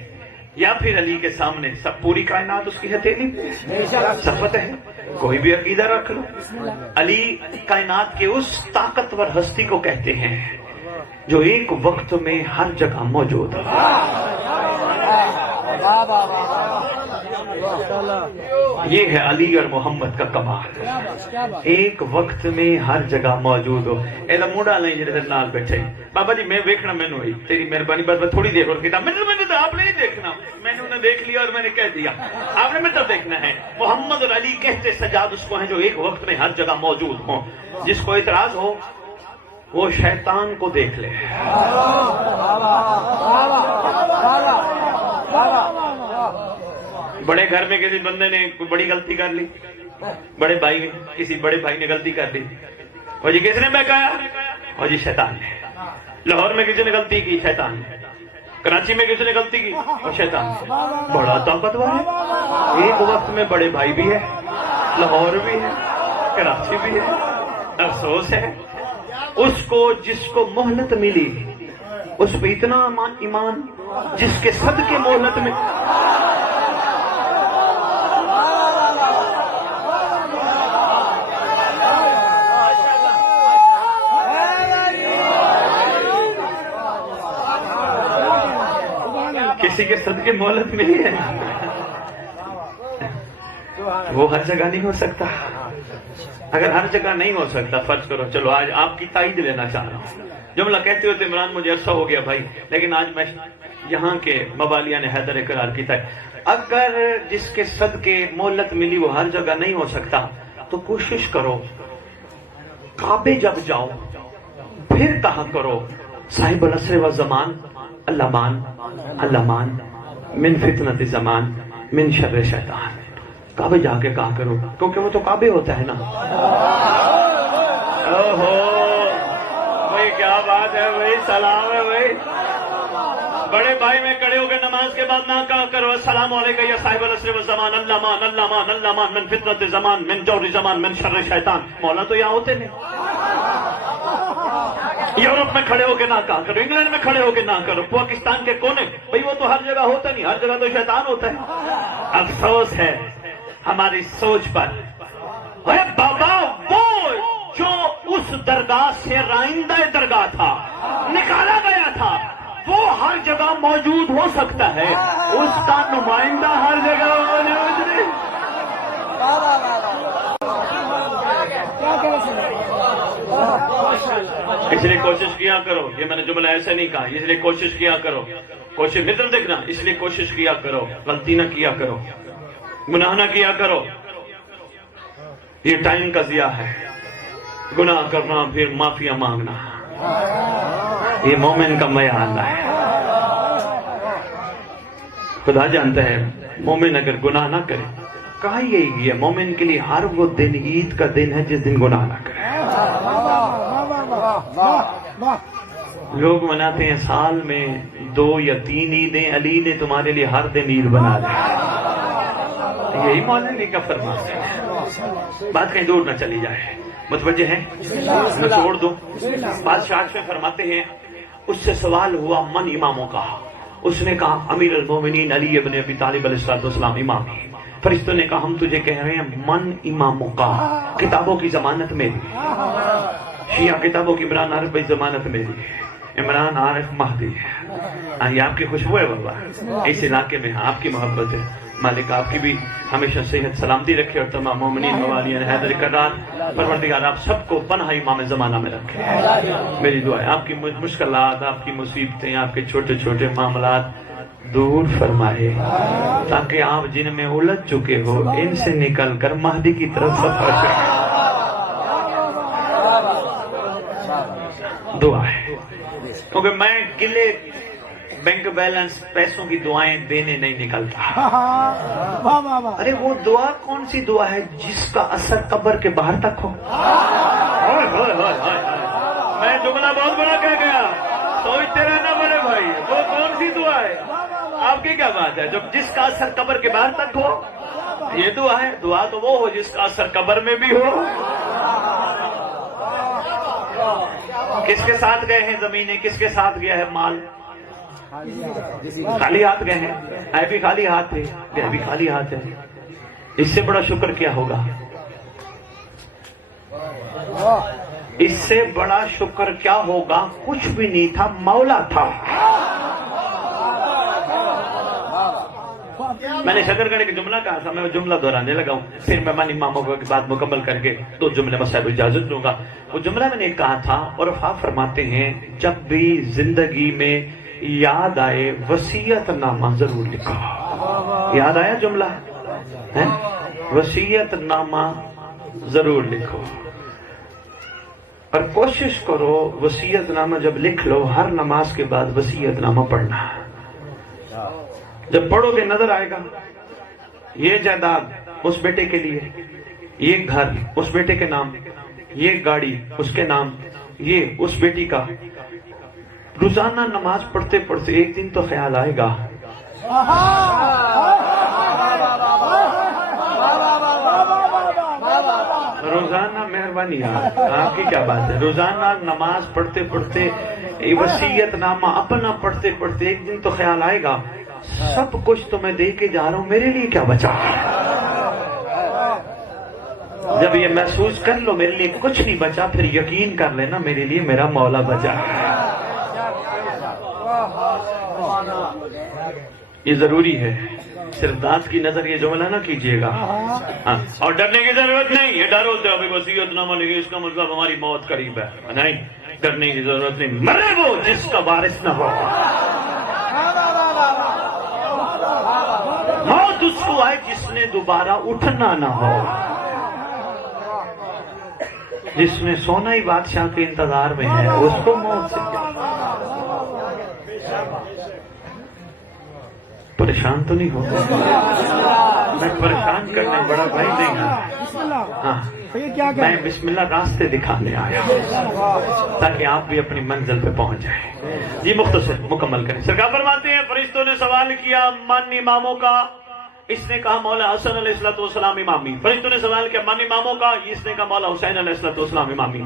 یا پھر علی کے سامنے سب پوری کائنات اس کی ہتھیلی سب پتہ ہے. کوئی بھی عقیدہ رکھ لو. علی کائنات کے اس طاقتور ہستی کو کہتے ہیں جو ایک وقت میں ہر جگہ موجود ہے. یہ ہے علی اور محمد کا کمال، ایک وقت میں ہر جگہ موجود ہو. اے موڈا نہیں جڑے نال بیٹھے بابا جی میں دیکھنا مینوں ہوئی تیری مہربانی، بس میں تھوڑی دیر اور کتاب میں تو آپ نے نہیں دیکھنا، میں نے انہیں دیکھ لیا اور میں نے کہہ دیا آپ نے مجھے دیکھنا ہے. محمد اور علی کہتے سجاد اس کو ہیں جو ایک وقت میں ہر جگہ موجود ہوں. جس کو اعتراض ہو وہ شیطان کو دیکھ لے. بڑے گھر میں کسی بندے نے کوئی بڑی غلطی کر لی، بڑے بھائی میں کسی بڑے بھائی نے غلطی کر لی، اور جی کس نے بہکایا؟ اور جی شیطان نے. لاہور میں کسی نے غلطی کی، شیطان نے. کراچی میں کسی نے غلطی کی، اور شیطان نے. بڑا طاقتور ہے، ایک وقت میں بڑے بھائی بھی ہے، لاہور بھی ہے، کراچی بھی ہے. افسوس ہے اس کو جس کو مہلت ملی، اس پہ اتنا ایمان جس کے صدقے مہلت میں کسی کے صدقے مہلت ملی ہے، وہ ہر جگہ نہیں ہو سکتا. اگر ہر جگہ نہیں ہو سکتا، فرض کرو چلو آج آپ کی تائید لینا چاہ رہا ہوں. جملہ کہتے ہوتے عمران مجھے عرصہ ہو گیا بھائی، لیکن آج میں یہاں کے موالیہ نے حیدر قرار کیتا ہے. اگر جس کے صدقے مہلت ملی وہ ہر جگہ نہیں ہو سکتا تو کوشش کرو کعبے جب جاؤ پھر کہا کرو صاحب العصر والزمان الامان الامان من فتنۃ زمان من شر شیطان. کعبے جا کے کہا کرو کیونکہ وہ تو کعبے ہوتا ہے نا. اوہو بھائی کیا بات ہے بھائی، سلام ہے بھائی. بڑے بھائی میں کھڑے ہو کے نماز کے بعد نہ کہا کرو السلام علیکم یا صاحب العصر والزمان الامان الامان الامان من فتنۃ زمان من جور زمان من شر شیطان. مولا تو یہاں ہوتے نہیں. یورپ میں کھڑے ہو کے نہ کہا کرو، انگلینڈ میں کھڑے ہو کے نہ کرو، پاکستان کے کونے بھئی وہ تو ہر جگہ ہوتا نہیں، ہر جگہ تو شیطان ہوتا ہے. افسوس ہے ہماری سوچ پر. اے بابا وہ جو اس درگاہ سے رائندہ درگاہ تھا، نکالا گیا تھا، وہ ہر جگہ موجود ہو سکتا ہے، اس کا نمائندہ ہر جگہ موجود نہیں. اس لیے کوشش کیا کرو، یہ میں نے جملہ ایسے نہیں کہا، اس لیے کوشش کیا کرو، کوشش مثل دیکھنا، اس لیے کوشش کیا کرو غلطی نہ کیا کرو، گناہ نہ کیا کرو. یہ ٹائم کا ضیاع ہے، گناہ کرنا پھر معافیا مانگنا، یہ مومن کا معیار ہے. خدا جانتا ہے مومن اگر گناہ نہ کرے، کہا یہی ہے مومن کے لیے ہر وہ دن عید کا دن ہے جس دن گناہ نہ کرے. لوگ مناتے ہیں سال میں 2 یا 3 عیدیں، علی نے تمہارے لیے ہر دن عید بنا دی. یہی مولانا کا فرمان ہے. بات کہیں دور نہ چلی جائے، متوجہ ہے، میں چھوڑ دوں. بادشاہ میں فرماتے ہیں اس سے سوال ہوا من اماموں کا. اس نے کہا امیر المومنین علی ابن ابی طالب علیہ السلام امام. فرشتوں نے کہا ہم تجھے کہہ رہے ہیں من اماموں کا، کتابوں کی ضمانت میری، شیعہ کتابوں کی عمران عرب بھائی ضمانت میری. عمران عارف مہدی ہے. یہ آپ کی خوشبو ہے بابا, اس علاقے میں آپ کی محبت ہے. مالک آپ کی بھی ہمیشہ صحت سلامتی رکھے اور تمام مومنین موالین حیدر کرار. پروردگار آپ سب کو پناہ امام زمانہ میں رکھے. میری دعا ہے آپ کی مشکلات, آپ کی مصیبتیں, آپ کے چھوٹے چھوٹے معاملات دور فرمائے, تاکہ آپ جن میں الجھ چکے ہو ان سے نکل کر مہدی کی طرف سفر کریں. دعا ہے کیونکہ میں گلے بینک بیلنس پیسوں کی دعائیں دینے نہیں نکلتا. ارے وہ دعا کون سی دعا ہے جس کا اثر قبر کے باہر تک ہو؟ میں جملہ بہت بڑا کہہ گیا, سوچتے رہنا بڑے بھائی, وہ کون سی دعا ہے؟ آپ کی کیا بات ہے؟ جب جس کا اثر قبر کے باہر تک ہو, یہ دعا ہے. دعا تو وہ ہو جس کا اثر قبر میں بھی ہو. کس کے ساتھ گئے ہیں زمینیں, کس کے ساتھ گیا ہے مال؟ خالی ہاتھ گئے ہیں. آئے بھی خالی ہاتھ تھے, گئے بھی خالی ہاتھ ہے. اس سے بڑا شکر کیا ہوگا؟ اس سے بڑا شکر کیا ہوگا؟ کچھ بھی نہیں تھا, مولا تھا. میں نے شکر کرنے کا جملہ کہا تھا, میں وہ جملہ دہرانے لگا ہوں. پھر میں من اماموں کی بات مکمل کر کے 2 جملے میں صاحب اجازت دوں گا. وہ جملہ میں نے کہا تھا, اور آپ فرماتے ہیں جب بھی زندگی میں یاد آئے وصیت نامہ ضرور لکھو. یاد آیا جملہ؟ وصیت نامہ ضرور لکھو, اور کوشش کرو وصیت نامہ جب لکھ لو ہر نماز کے بعد وصیت نامہ پڑھنا. جب پڑھو گے نظر آئے گا یہ جائیداد اس بیٹے کے لیے, یہ گھر اس بیٹے کے نام, یہ گاڑی اس کے نام, یہ اس بیٹی کا. روزانہ نماز پڑھتے پڑھتے ایک دن تو خیال آئے گا روزانہ. مہربانی آپ کی کیا بات ہے؟ روزانہ نماز پڑھتے پڑھتے وصیت نامہ اپنا پڑھتے پڑھتے ایک دن تو خیال آئے گا سب کچھ تو میں دے کے جا رہا ہوں, میرے لیے کیا بچا؟ جب یہ محسوس کر لو میرے لیے کچھ نہیں بچا, پھر یقین کر لینا میرے لیے میرا مولا بچا. یہ ضروری ہے. صرف دانت کی نظر یہ جملہ نہ کیجیے گا. اور ڈرنے کی ضرورت نہیں. یہ ڈر ہوتا ہے وصیت نامہ لکھی اس کا مطلب ہماری موت قریب ہے. نہیں, ڈرنے کی ضرورت نہیں. مرے وہ جس کا وارث نہ ہو, موت اس کو آئے جس نے دوبارہ اٹھنا نہ ہو. جس میں سونا ہی بادشاہ کے انتظار میں ہے اس کو موت سے کیا. پریشان تو نہیں ہوتا؟ میں پریشان کرنے بڑا بھائی نہیں ہوں. ہاں, میں بسم اللہ راستے دکھانے آیا تاکہ آپ بھی اپنی منزل پہ پہنچ جائیں. جی مختصر مکمل کریں. سرکار فرماتے ہیں فرشتوں نے سوال کیا من اماموں کا, اس نے کہا مولا حسن علیہ الصلوۃ والسلام امامی. فرشتوں نے سوال کیا من اماموں کا, اس نے کہا مولا حسین علیہ الصلوۃ والسلام امامی.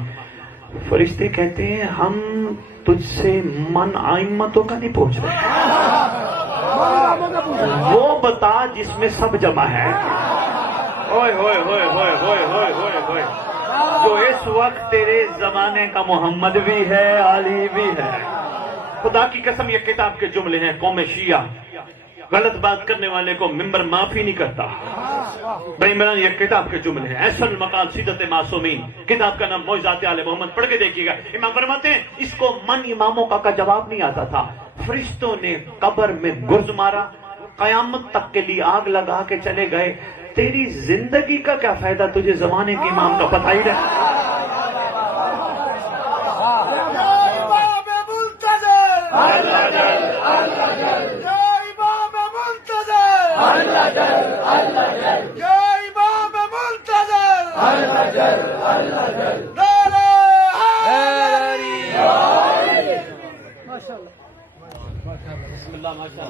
فرشتے کہتے ہیں ہم تجھ سے من ائمتوں کا نہیں پوچھ رہے, وہ بتا جس میں سب جمع ہے. ہوئے ہوئے ہوئے ہوئے ہوئے ہوئے ہوئے ہوئے, جو اس وقت تیرے زمانے کا محمد بھی ہے, علی بھی ہے. خدا کی قسم یہ کتاب کے جملے ہیں. قوم شیعہ غلط بات کرنے والے کو ممبر معافی نہیں کرتا. بھائی عمران یہ کتاب کے جملے ہیں. احسن المقاصد معصومین, کتاب کا نام معجزات آل محمد, پڑھ کے دیکھیے گا. امام فرماتے ہیں اس کو من اماموں کا جواب نہیں آتا تھا. فرشتوں نے قبر میں گرز مارا, قیامت تک کے لیے آگ لگا کے چلے گئے. تیری زندگی کا کیا فائدہ, تجھے زمانے کے امام کا پتہ ہی نہیں.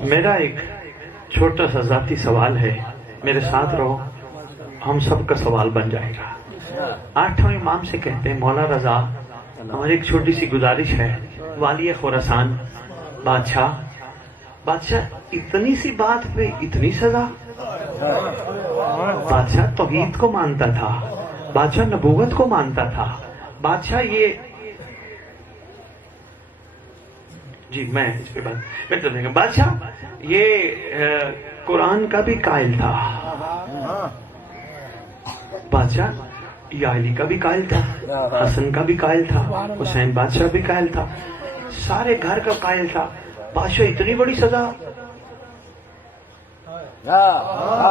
میرا ایک چھوٹا سا ذاتی سوال ہے, میرے ساتھ رہو, ہم سب کا سوال بن جائے گا. 8واں امام سے کہتے ہیں مولا رضا ہماری ایک چھوٹی سی گزارش ہے. والی خراسان بادشاہ اتنی سی بات پہ اتنی سزا. بادشاہ توحید کو مانتا تھا, بادشاہ نبوت کو مانتا تھا, بادشاہ یہ جی میں اس پہ بات میں تو دیکھا بادشاہ یہ قرآن کا بھی قائل تھا، بادشاہ یہ علی کا بھی قائل تھا، حسن کا بھی قائل تھا، حسین بادشاہ بھی قائل تھا، سارے گھر کا قائل تھا، بادشاہ اتنی بڑی سزا؟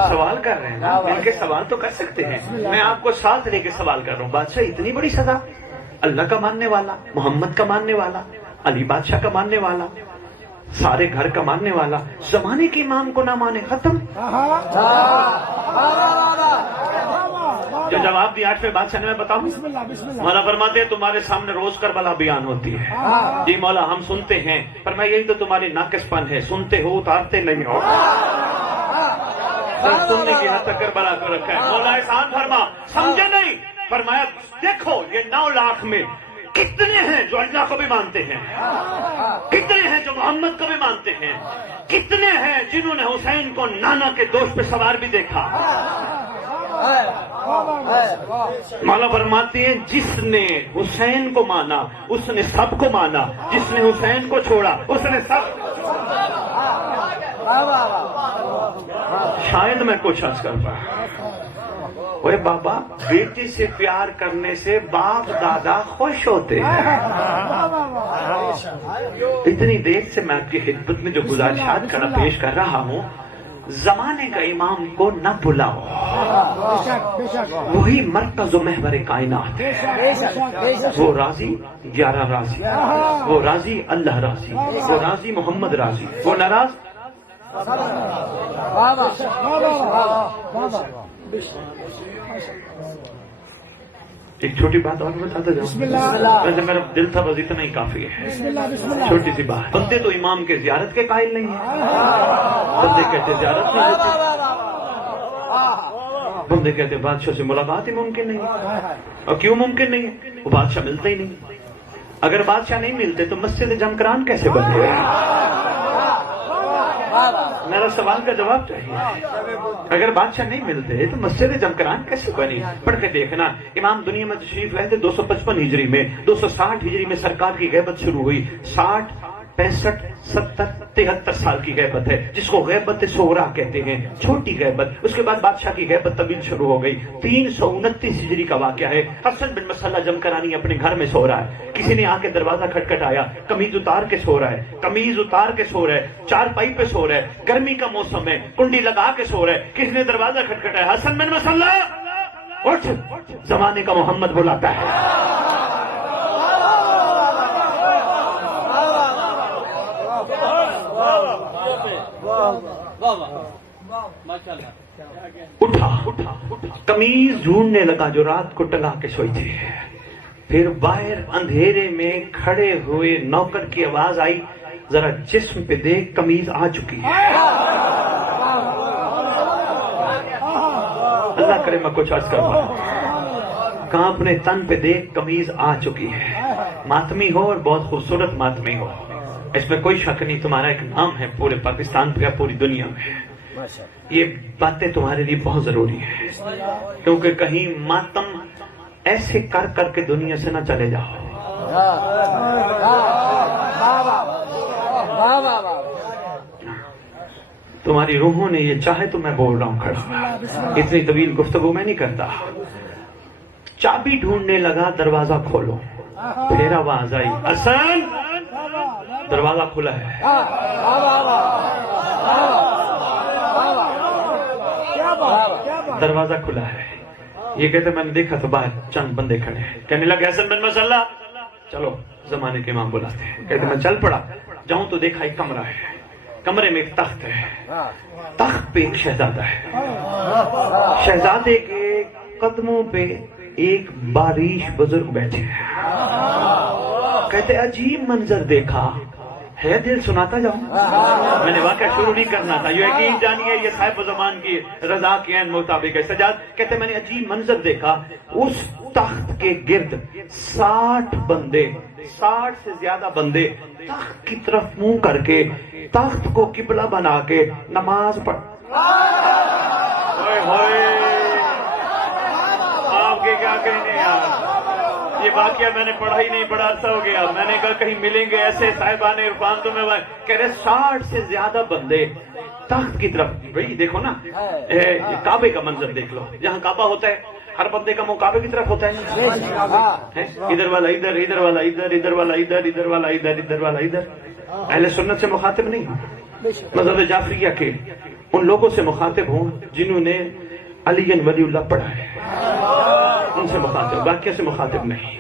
سوال کر رہے ہیں نا، مل کے سوال تو کر سکتے ہیں، میں آپ کو ساتھ لے کے سوال کر رہا ہوں، بادشاہ اتنی بڑی سزا؟ اللہ کا ماننے والا، محمد کا ماننے والا، علی بادشاہ کا ماننے والا، سارے گھر کا ماننے والا، زمانے کے امام کو نہ مانے، ختم۔ جو جواب دیا آٹھویں بادشاہ نے میں بتاؤں، مولا فرماتے ہیں تمہارے سامنے روز کربلا بیان ہوتی ہے، جی مولا ہم سنتے ہیں، پر میں یہی تو تمہاری ناقص پن ہے، سنتے ہو اتارتے نہیں ہو، سننے کی حد تک کربلا کو رکھا ہے۔ مولا احسان فرما، سمجھے نہیں؟ فرمایا دیکھو یہ 9 لاکھ میں کتنے ہیں جو اللہ کو بھی مانتے ہیں، کتنے ہیں جو محمد کو بھی مانتے ہیں، کتنے ہیں جنہوں نے حسین کو نانا کے دوست پہ سوار بھی دیکھا۔ مولا فرماتے ہیں جس نے حسین کو مانا اس نے سب کو مانا، جس نے حسین کو چھوڑا اس نے سب۔ شاید میں کچھ عرض کر پایا۔ اوے بابا، بیٹی سے پیار کرنے سے باپ دادا خوش ہوتے ہیں۔ اتنی دیر سے میں آپ کی خدمت میں جو گزارشات کرنا پیش کر رہا ہوں، زمانے کا امام کو نہ بلاؤ، وہی مرکز و محور کائنات ہے، وہ راضی 11 راضی، وہ راضی اللہ راضی، وہ راضی محمد راضی، وہ ناراض۔ ایک چھوٹی بات اور بتاتا جاؤں، ویسے میرا دل تھا بس اتنا ہی کافی ہے، چھوٹی سی بات۔ بندے تو امام کے زیارت کے قائل نہیں ہیں، بندے کہتے زیارت نہیں ہوتی، بندے کہتے بادشاہ سے ملاقات ہی ممکن نہیں ہے۔ اور کیوں ممکن نہیں ہے؟ وہ بادشاہ ملتا ہی نہیں، اگر بادشاہ نہیں ملتے تو مسجد جمکران کیسے بنے گا؟ میرا سوال کا جواب چاہیے، اگر بادشاہ نہیں ملتے تو مسجد جمکران کیسے بنی؟ پڑھ کے دیکھنا، امام دنیا میں تشریف لائے تھے 255 ہجری میں، 260 ہجری میں سرکار کی غیبت شروع ہوئی، 60 65 70 73 سال کی غیبت ہے جس کو غیبت صغرا کہتے ہیں، چھوٹی غیبت۔ اس کے بعد بادشاہ کی غیبت طویل شروع ہو گئی، 329 ہجری کا واقعہ ہے، حسن بن مسلح جمکرانی اپنے گھر میں سو رہا ہے، کسی نے آ کے دروازہ کھٹکھٹایا، قمیض اتار کے سو رہا ہے، قمیض اتار کے سو رہا ہے، چارپائی پہ سو رہا ہے، گرمی کا موسم ہے، کنڈی لگا کے سو رہا ہے، کسی نے دروازہ کھٹکھٹایا، حسن بن مسلح اٹھ، زمانے کا محمد بلاتا ہے۔ اٹھا قمیض ڈھونڈنے لگا جو رات کو ٹنگا کے سوئی تھی، پھر باہر اندھیرے میں کھڑے ہوئے نوکر کی آواز آئی، ذرا جسم پہ دیکھ قمیض آ چکی ہے۔ اللہ کرے میں کچھ عرض کر پاؤں، کہاں اپنے تن پہ دیکھ قمیض آ چکی ہے۔ ماتمی ہو اور بہت خوبصورت ماتمی ہو، اس میں کوئی شک نہیں، تمہارا ایک نام ہے پورے پاکستان پہ یا پوری دنیا میں۔ یہ باتیں تمہارے لیے بہت ضروری ہیں، کیونکہ کہیں ماتم ایسے کر کر کے دنیا سے نہ چلے جاؤ۔ تمہاری روحوں نے یہ چاہے تو میں بول رہا ہوں کھڑا، اتنی طویل گفتگو میں نہیں کرتا۔ چابی ڈھونڈنے لگا، دروازہ کھولو، پھر آواز آئی، حسن، دروازہ کھلا ہے۔ دروازہ کھلا ہے، یہ کہتے میں نے دیکھا تو باہر چند بندے کھڑے ہیں، کہنے لگے حسن بن مسلح چلو زمانے کے امام بلاتے ہیں۔ کہتے میں چل پڑا، جاؤں تو دیکھا ایک کمرہ ہے، کمرے میں ایک تخت ہے، تخت پہ ایک شہزادہ ہے، شہزادے کے قدموں پہ ایک باریش بزرگ بیٹھے ہیں۔ کہتے عجیب منظر دیکھا ہے، دل سناتا جاؤں، میں نے واقعہ شروع نہیں کرنا تھا، یہ یقین جانیے یہ صاحب زمان کی رضا کے عین مطابق ہے۔ سجاد کہتے میں نے عجیب منظر دیکھا، اس تخت کے گرد 60 بندے، 60 سے زیادہ بندے تخت کی طرف منہ کر کے تخت کو قبلہ بنا کے نماز پڑھ۔ آپ کے کیا کہنے یار، یہ واقعہ میں نے پڑھا ہی نہیں، بڑا عرصہ ہو گیا. میں نے کہا کہیں ملیں گے ایسے صاحبان عرفان تو میں کہہ رہے 60 سے زیادہ بندے تخت کی طرف. بھئی دیکھو نا، کعبے کا منظر دیکھ لو. جہاں کعبہ ہوتا ہے ہر بندے کا منہ کعبے کی طرف ہوتا ہے. ادھر والا ادھر، ادھر والا ادھر، ادھر والا ادھر، ادھر والا ادھر، ادھر والا ادھر. اہل سنت سے مخاطب نہیں، مذہب جعفریہ کے ان لوگوں سے مخاطب ہوں جنہوں نے علی ولی اللہ پڑھا ہے، ان سے مخاطب، باقی سے مخاطب نہیں.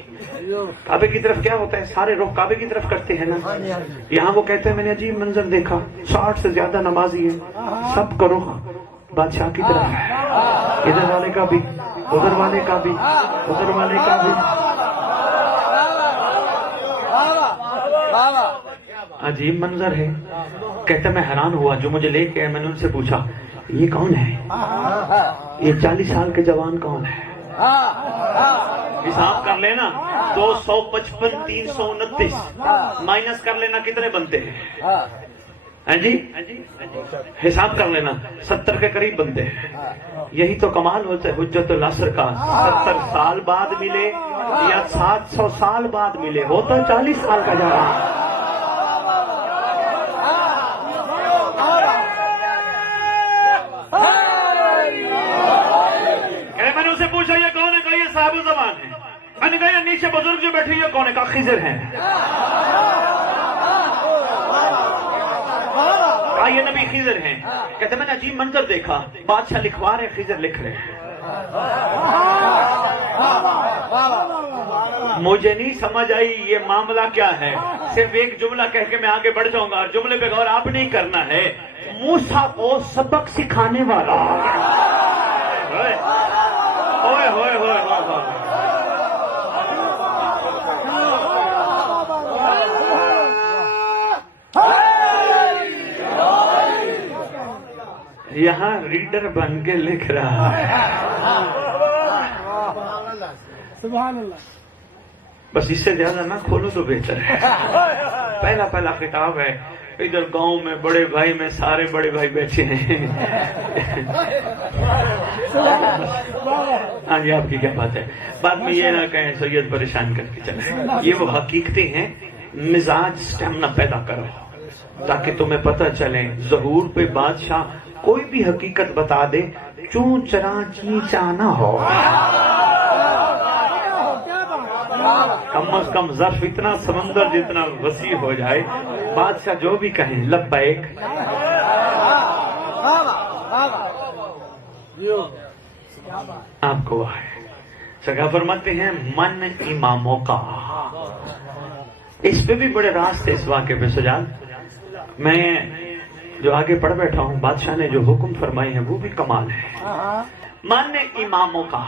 کعبے کی طرف کیا ہوتا ہے؟ سارے رخ کعبے کی طرف کرتے ہیں نا. یہاں وہ کہتے ہیں میں نے عجیب منظر دیکھا، 60 سے زیادہ نمازی ہیں، سب کا رخ بادشاہ کی طرف ہے. ادھر والے کا بھی، ادھر والے کا بھی، ادھر والے کا بھی. عجیب منظر ہے. کہتا میں حیران ہوا، جو مجھے لے کے میں نے ان سے پوچھا یہ کون ہے؟ یہ 40 سال کے جوان کون ہے؟ حساب کر لینا، 255 329 مائنس کر لینا کتنے بنتے ہیں؟ ہاں جی حساب کر لینا، 70 کے قریب بنتے ہیں. یہی تو کمال ہوتا ہے حجت العصر کا. 70 سال بعد ملے یا 700 سال بعد ملے، ہوتا 40 سال کا جوان. میں نے اسے پوچھا یہ کون ہے؟ کہا یہ صاحب زمان ہے. میں نے کہا یہ نیچے بزرگ جو بیٹھے یہ کون ہے؟ کہا خضر ہیں. کہا یہ نبی خضر ہیں. کہتے میں نے عجیب منظر دیکھا، بادشاہ لکھوا رہے، خضر لکھ رہے ہیں. مجھے نہیں سمجھ آئی یہ معاملہ کیا ہے. صرف ایک جملہ کہہ کے میں آگے بڑھ جاؤں گا، جملے پہ غور آپ نہیں کرنا ہے. موسیٰ کو سبق سکھانے والا. ہوئے ہوئے ہوئے ہوئے. یہاں ریڈر بن کے لکھ رہا ہے. سبحان اللہ. بس اس سے زیادہ نہ کھولو تو بہتر ہے. پہلا خطاب ہے. ادھر گاؤں میں بڑے بھائی میں سارے بڑے بھائی بیٹھے ہیں. ہاں جی آپ کی کیا بات ہے. بعد میں یہ نہ کہیں سید پریشان کر کے چلے. یہ وہ حقیقتیں ہیں. مزاج سٹیمنا پیدا کرو تاکہ تمہیں پتہ چلے. ظہور پہ بادشاہ کوئی بھی حقیقت بتا دے، چون چرا چیچا نہ ہو. کم از کم ظرف اتنا سمندر جتنا وسیع ہو جائے، بادشاہ جو بھی کہیں لبیک. آپ کو وہ ہے. سگا فرماتے ہیں من اماموں کا. اس پہ بھی بڑے راز تھے اس واقعے پہ سجاد. میں جو آگے پڑھ بیٹھا ہوں، بادشاہ نے جو حکم فرمائے ہیں وہ بھی کمال ہے. من اماموں کا.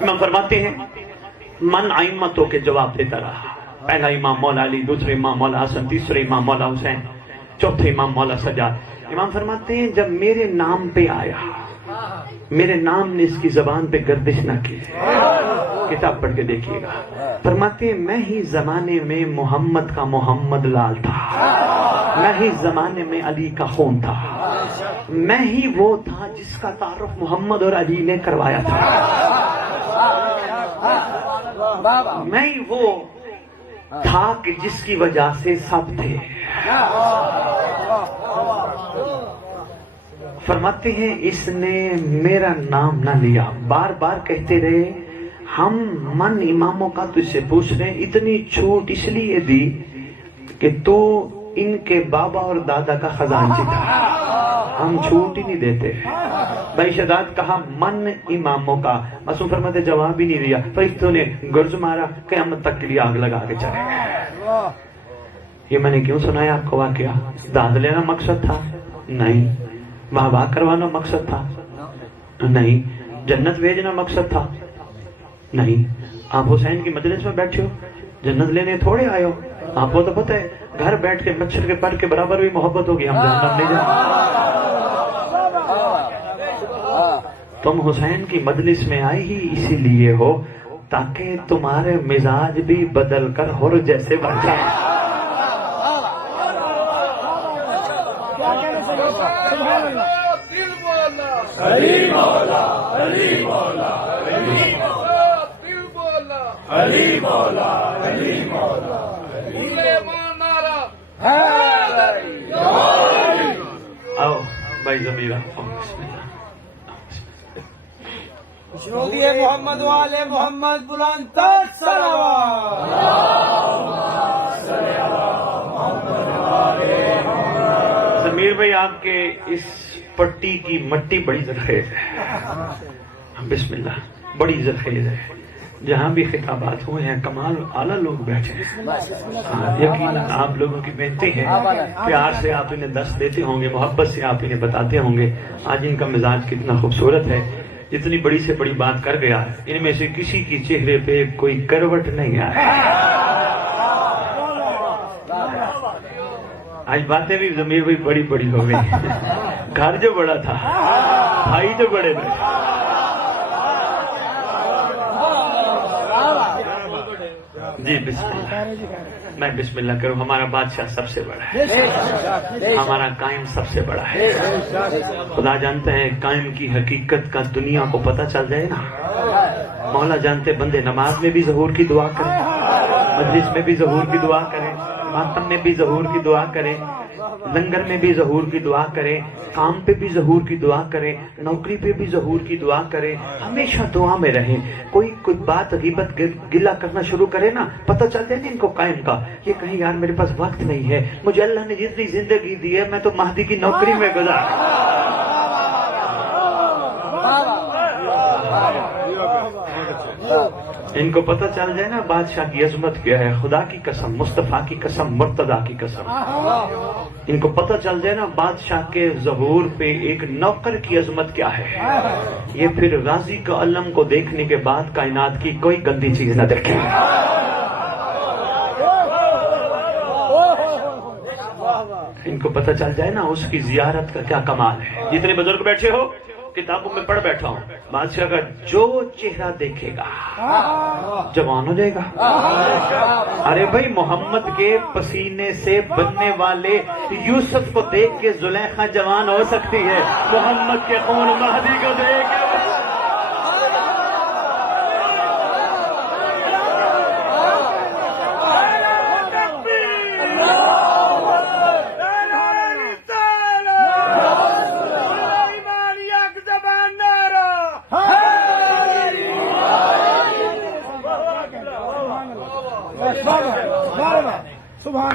امام فرماتے ہیں من ائمتوں کے جواب دیتا رہا. پہلا امام مولا علی، دوسرے امام مولا حسن، تیسرے امام مولا حسین، چوتھے امام مولا سجاد. امام فرماتے ہیں جب میرے نام پہ آیا، میرے نام نے اس کی زبان پہ گردش نہ کی. کتاب پڑھ کے دیکھیے گا. فرماتے ہیں میں ہی زمانے میں محمد کا محمد لال تھا، میں ہی زمانے میں علی کا خون تھا، میں ہی وہ تھا جس کا تعارف محمد اور علی نے کروایا تھا، میں ہی وہ تھا کہ جس کی وجہ سے سب تھے. فرماتے ہیں اس نے میرا نام نہ لیا، بار بار کہتے رہے ہم من اماموں کا تجھ سے پوچھ رہے ہیں. اتنی چھوٹ اس لیے دی کہ تو ان کے بابا اور دادا کا خزانچی تھا، ہم چھوٹ ہی نہیں دیتے. بھائی شداد کہا من اماموں کا. معصوم فرماتے جواب ہی نہیں دیا. فرشتوں نے گرز مارا، قیامت تک کے لیے آگ لگا کے چلے گئے. یہ میں نے کیوں سنایا آپ کو واقعہ؟ داد لینا مقصد تھا؟ نہیں. واہ واہ کروانا مقصد تھا؟ نہیں. جنت بھیجنا مقصد تھا؟ نہیں. آپ حسین کی مجلس میں بیٹھے ہو، جنت لینے تھوڑے آئے ہو. آپ کو تو پتہ ہے گھر بیٹھ کے مچھر کے پر کے برابر بھی محبت ہوگی، ہم جہنم نہیں جائیں. تم حسین کی مجلس میں آئے ہی اسی لیے ہو تاکہ تمہارے مزاج بھی بدل کر حر جیسے بن جائے. آؤ بھائی ضمیرہ بسم اللہ شوقی محمد والے محمد بلند تر صلوات. ضمیر بھائی آپ کے اس پٹی کی مٹی بڑی زرخیز ہے. بسم اللہ بڑی زرخیز ہے. جہاں بھی خطابات ہوئے ہیں کمال اعلیٰ لوگ بیٹھے ہیں. یقیناً آپ لوگوں کی محنتیں ہیں. پیار سے آپ انہیں دست دیتے ہوں گے, محبت سے آپ انہیں بتاتے ہوں گے آج ان کا مزاج کتنا خوبصورت ہے. اتنی بڑی سے بڑی بات کر گیا ہے, ان میں سے کسی کی چہرے پہ کوئی کروٹ نہیں آیا. آج باتیں بھی ضمیر بھی بڑی بڑی ہو گئی. گھر جو بڑا تھا, بھائی جو بڑے تھے. جی بسم اللہ. میں بسم اللہ کروں. ہمارا بادشاہ سب سے بڑا ہے, ہمارا قائم سب سے بڑا ہے. خدا جانتے ہیں قائم کی حقیقت کا دنیا کو پتہ چل جائے نا, مولا جانتے بندے نماز میں بھی ظہور کی دعا کریں, مجلس میں بھی ظہور کی دعا کریں, ماتم میں بھی ظہور کی دعا کریں, لنگر میں بھی ظہور کی دعا کریں, کام پہ بھی ظہور کی دعا کریں, نوکری پہ بھی ظہور کی دعا کریں. ہمیشہ دعا میں رہیں. کوئی بات غیبت گلہ کرنا شروع کرے نا, پتہ چل جائے ان کو قائم کا, یہ کہیں یار میرے پاس وقت نہیں ہے, مجھے اللہ نے جتنی زندگی دی ہے میں تو مہدی کی نوکری میں گزار. ان کو پتہ چل جائے نا بادشاہ کی عظمت کیا ہے. خدا کی قسم, مصطفیٰ کی قسم, مرتضیٰ کی قسم, ان کو پتہ چل جائے نا بادشاہ کے ظہور پہ ایک نوکر کی عظمت کیا ہے. یہ پھر غازی کا علم کو دیکھنے کے بعد کائنات کی کوئی گندی چیز نہ دیکھیں. ان کو پتہ چل جائے نا اس کی زیارت کا کیا کمال ہے. جتنے بزرگ بیٹھے ہو کتابوں میں پڑھ بیٹھا ہوں, بادشاہ کا جو چہرہ دیکھے گا جوان ہو جائے گا. ارے بھائی محمد کے پسینے سے بننے والے یوسف کو دیکھ کے زلیخا جوان ہو سکتی ہے, محمد کے خون مہدی کو دیکھ کے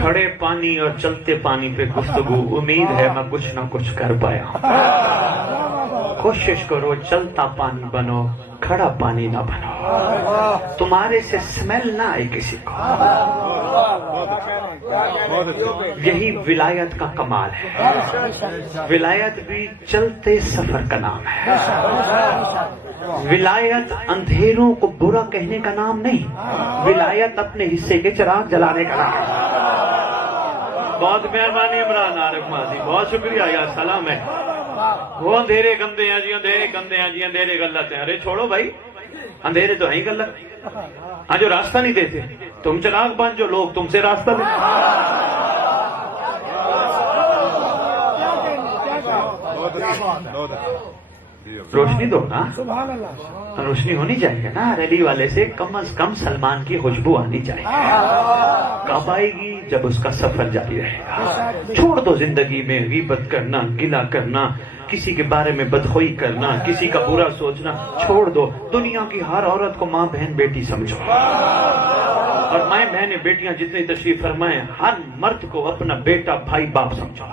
کھڑے پانی اور چلتے پانی پہ گفتگو. امید ہے میں کچھ نہ کچھ کر پایا. کوشش کرو چلتا پانی بنو, کھڑا پانی نہ بنو. تمہارے سے سمیل نہ آئے کسی کو. یہی ولایت کا کمال ہے. ولایت بھی چلتے سفر کا نام ہے. ولایت اندھیروں کو برا کہنے کا نام نہیں, ولایت اپنے حصے کے چراغ جلانے کا نام ہے. بہت مہربانی عمران عارف ماضی, بہت شکریہ یار, سلام ہے. وہ اندھیرے گندے ہیں جی, اندھیرے گندے ہیں جی, اندھیرے غلط ہیں. ارے چھوڑو بھائی, اندھیرے تو ہیں غلط. ہاں جو راستہ نہیں دیتے, تم چراغ بن جو لوگ تم سے راستہ لیں. روشنی دو نا, روشنی ہونی چاہیے نا. ریلی والے سے کم از کم سلمان کی خوشبو آنی چاہیے. کب آئے گی؟ جب اس کا سفر جاری رہے گا. چھوڑ دو زندگی میں غیبت کرنا, گلہ کرنا, کسی کے بارے میں بدخوئی کرنا, کسی کا برا سوچنا چھوڑ دو. دنیا کی ہر عورت کو ماں بہن بیٹی سمجھو, اور مائیں بہنیں بیٹیاں جتنی تشریف فرمائیں ہر مرد کو اپنا بیٹا بھائی باپ سمجھو.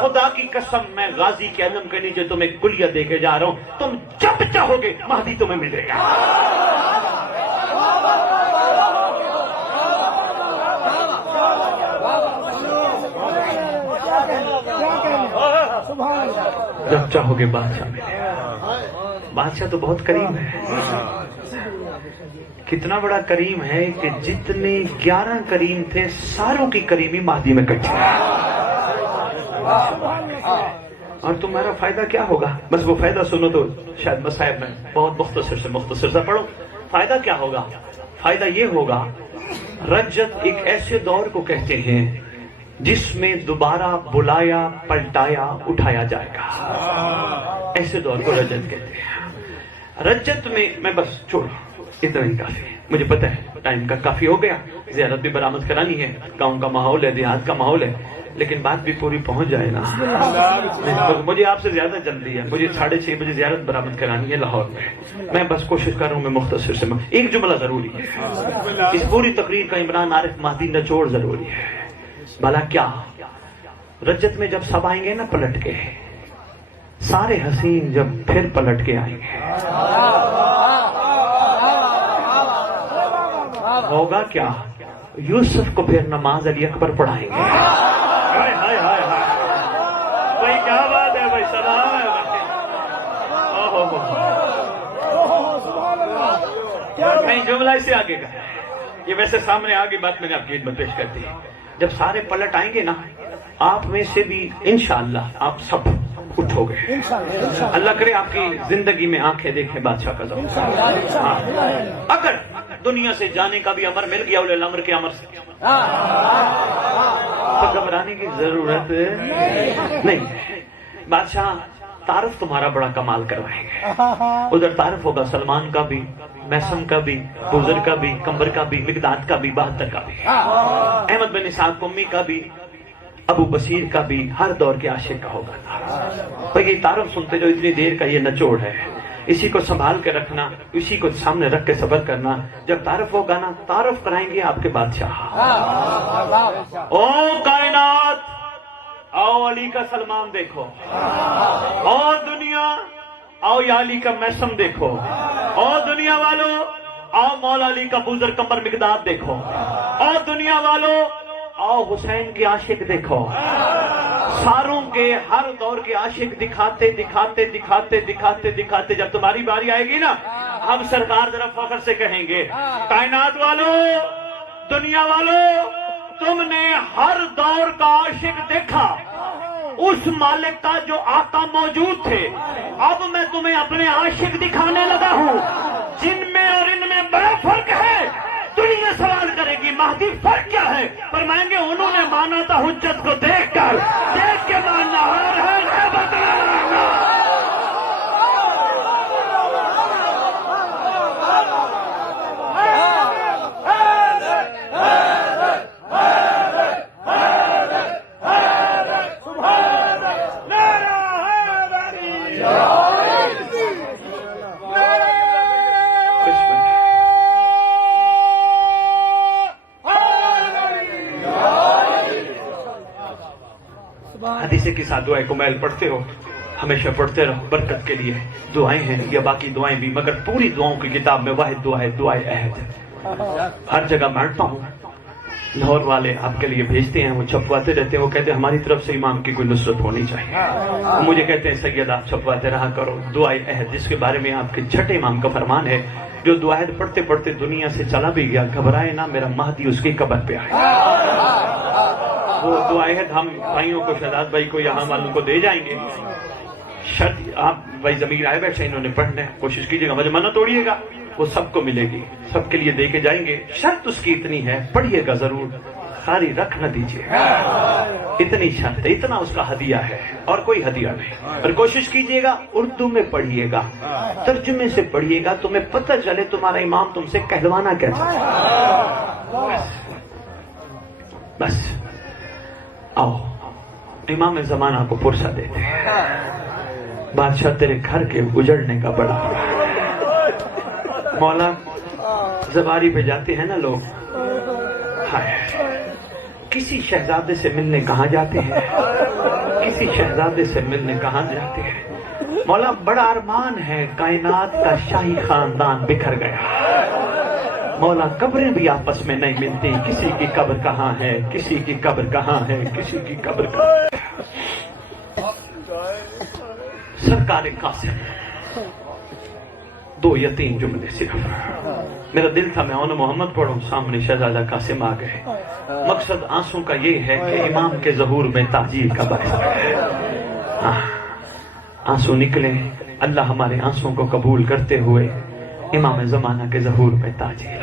خدا کی قسم میں غازی کے علم کے نیچے تمہیں کلیہ دے کے جا رہا ہوں. تم جب چاہو گے مہدی تمہیں ملے گا. جب چاہو گے بادشاہ ملے گا. بادشاہ تو بہت کریم ہے. کتنا بڑا کریم ہے کہ جتنے 11 کریم تھے ساروں کی کریمی مہدی میں کٹھی. اور تمہارا فائدہ کیا ہوگا؟ بس وہ فائدہ سنو تو شاید مصائب میں بہت مختصر سا پڑھو. فائدہ کیا ہوگا؟ فائدہ یہ ہوگا, رجت ایک ایسے دور کو کہتے ہیں جس میں دوبارہ بلایا پلٹایا اٹھایا جائے گا. ایسے دور کو رجت کہتے ہیں. رجت میں بس چھوڑو, اتنا ہی کافی ہے. مجھے پتہ ہے ٹائم کا کافی ہو گیا، زیارت بھی برآمد کرانی ہے، گاؤں کا ماحول ہے، دیہات کا ماحول ہے، لیکن بات بھی پوری پہنچ جائے نا. مجھے آپ سے زیادہ جلدی ہے، مجھے 6:30 بجے زیارت برآمد کرانی ہے لاہور میں بس کوشش کر رہا ہوں میں مختصر سے ایک جملہ ضروری ہے، اس پوری تقریر کا عمران عارف مہدی نچوڑ ضروری ہے. بھلا کیا رجت میں جب سب آئیں گے نا پلٹ کے، سارے حسین جب پھر پلٹ کے آئیں گے، ہوگا کیا؟ یوسف کو پھر نماز علی اکبر پڑھائیں گے. ہائے ہائے ہائے ہائے، بھائی کیا بات ہے بھائی، سلام ہے بھائی. میں جملہ اسے آگے کا، یہ ویسے سامنے آگے بات میں نے آپ کی خدمت پیش کر دی. جب سارے پلٹ آئیں گے نا، آپ میں سے بھی انشاءاللہ آپ سب اٹھو گے. اللہ کرے آپ کی زندگی میں آنکھیں دیکھیں بادشاہ کا زمان. اگر دنیا سے جانے کا بھی امر مل گیا اولی الامر کے امر سے، تو گھبرانے کی ضرورت نہیں. بادشاہ تعارف تمہارا بڑا کمال کروائیں گے. ادھر تعارف ہوگا سلمان کا بھی، میسم کا بھی، بوزر کا بھی، کمبر کا بھی، مقداد کا بھی، بہتر کا بھی، احمد بن اسحاق قمی کا بھی، ابو بصیر کا بھی، ہر دور کے عاشق کا ہوگا. تو یہ تعارف سنتے جو اتنی دیر کا یہ نچوڑ ہے، اسی کو سنبھال کے رکھنا، اسی کو سامنے رکھ کے صبر کرنا. جب تعارف ہوگا نا، تعارف کرائیں گے آپ کے بادشاہ. او کائنات، آؤ علی کا سلمان دیکھو، او دنیا آؤ یا علی کا میسم دیکھو، او دنیا والو آؤ مولا علی کا بوزر کمبر مقداد دیکھو، او دنیا والو آؤ حسین کے عاشق دیکھو. ساروں کے ہر دور کے عاشق دکھاتے دکھاتے دکھاتے دکھاتے دکھاتے جب تمہاری باری آئے گی نا، ہم سرکار ذرا فخر سے کہیں گے، کائنات والو، دنیا والو، تم نے ہر دور کا عاشق دیکھا، اس مالک کا جو آقا موجود تھے. اب میں تمہیں اپنے عاشق دکھانے لگا ہوں، جن میں اور ان میں بڑا فرق ہے. دنیا سوال کرے گی مہدی فرق کیا ہے؟ فرمائیں گے انہوں نے مانا تھا حجت کو دیکھ کر، دیکھ کے ماننا ہے بتانا. حدیث کی ساتھ دعائیں کمیل پڑھتے ہو، ہمیشہ پڑھتے رہو، برکت کے لیے دعائیں ہیں یا باقی دعائیں بھی، مگر پوری دعاؤں کی کتاب میں واحد دعا ہے دعائے عہد. ہر جگہ بانٹتا ہوں، لاہور والے آپ کے لیے بھیجتے ہیں، وہ چھپواتے رہتے ہیں. وہ کہتے ہیں ہماری طرف سے امام کی کوئی نصرت ہونی چاہیے. مجھے کہتے ہیں سید آپ چھپواتے رہا کرو دعائے عہد، جس کے بارے میں آپ کے چھٹے امام کا فرمان ہے، جو دعا عہد پڑھتے پڑھتے دنیا سے چلا بھی گیا، گھبرائے نہ، میرا مہدی اس کی قبر پہ آئے. وہ دعا عہد ہم بھائیوں کو، شہزاد بھائی کو، یہاں والوں کو دے جائیں گے. شرط آپ بھائی ضمیر آئے بیٹھے، انہوں نے پڑھنا ہے، کوشش کیجیے گا، مجھے منع توڑیے گا، وہ سب کو ملے گی، سب کے لیے دے کے جائیں گے. شرط اس کی اتنی ہے، پڑھیے گا ضرور، خالی رکھ نہ دیجیے، اتنی شرط ہے، اتنا اس کا ہدیہ ہے اور کوئی ہدیہ نہیں. اور کوشش کیجیے گا اردو میں پڑھیے گا، ترجمے سے پڑھیے گا، تمہیں پتہ چلے تمہارا امام تم سے کہلوانا کیا چاہتا ہے. بس آؤ امام زمانہ کو پرسہ دیتے ہیں. بادشاہ تیرے گھر کے اجڑنے کا بڑا مولا. زباری پہ جاتے ہیں نا لوگ، ہائے کسی شہزادے سے ملنے کہاں جاتے ہیں، کسی شہزادے سے ملنے کہاں جاتے ہیں. مولا بڑا ارمان ہے، کائنات کا شاہی خاندان بکھر گیا. مولا قبریں بھی آپس میں نہیں ملتی، کسی کی قبر کہاں ہے، کسی کی قبر کہاں ہے، کسی کی قبر کہاں ہے. سرکار قاسم، دو یا تین جملے صرف. میرا دل تھا میں اون محمد پڑھوں، سامنے شہزادہ قاسم آ گئے. مقصد آنسوں کا یہ ہے کہ امام کے ظہور میں تعجیل کا باعث ہے. آنسو نکلے، اللہ ہمارے آنسوں کو قبول کرتے ہوئے امام زمانہ کے ظہور میں تعجیل.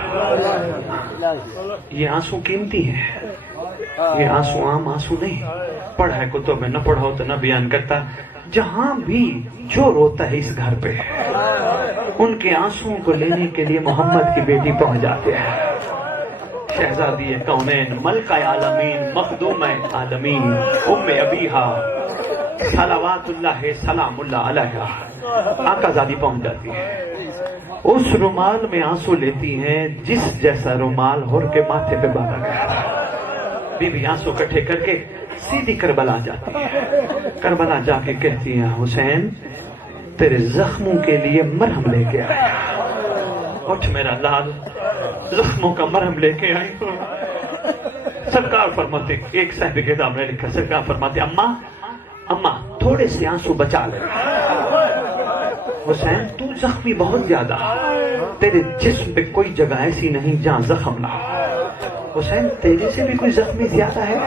یہ آنسو قیمتی ہیں، یہ آنسو عام آنسو نہیں، پڑھا ہے کتب میں، نہ پڑھا ہو تو نہ بیان کرتا. جہاں بھی جو روتا ہے اس گھر پہ ان کے آنسوؤں کو لینے کے لیے محمد کی بیٹی پہنچ جاتے ہیں. شہزادی کونین، ملکہ عالمین، مخدوم عالمین، ام ابیہا صلوات اللہ سلام اللہ علیہا، آقا زادی پہنچ جاتی ہے. اس رومال میں آنسو لیتی ہیں جس جیسا رومال ہور کے ماتھے پہ باندھا گیا تھا. بی بی آنسو اکٹھے کر کے سیدھی کربلا جاتی ہے. کربلا جا کے کہتی ہیں حسین تیرے زخموں کے لیے مرہم لے کے آیا. اٹھ میرا لال، زخموں کا مرہم لے کے آئی ہوں. سرکار فرماتے، ایک صاحب کتاب نے لکھا، سرکار فرماتے اماں تھوڑے سے آنسو بچا لے. حسین تو زخمی بہت زیادہ، تیرے جسم پہ کوئی جگہ ایسی نہیں جہاں زخم نہ ہو. حسین تیرے سے بھی کوئی زخمی زیادہ ہے؟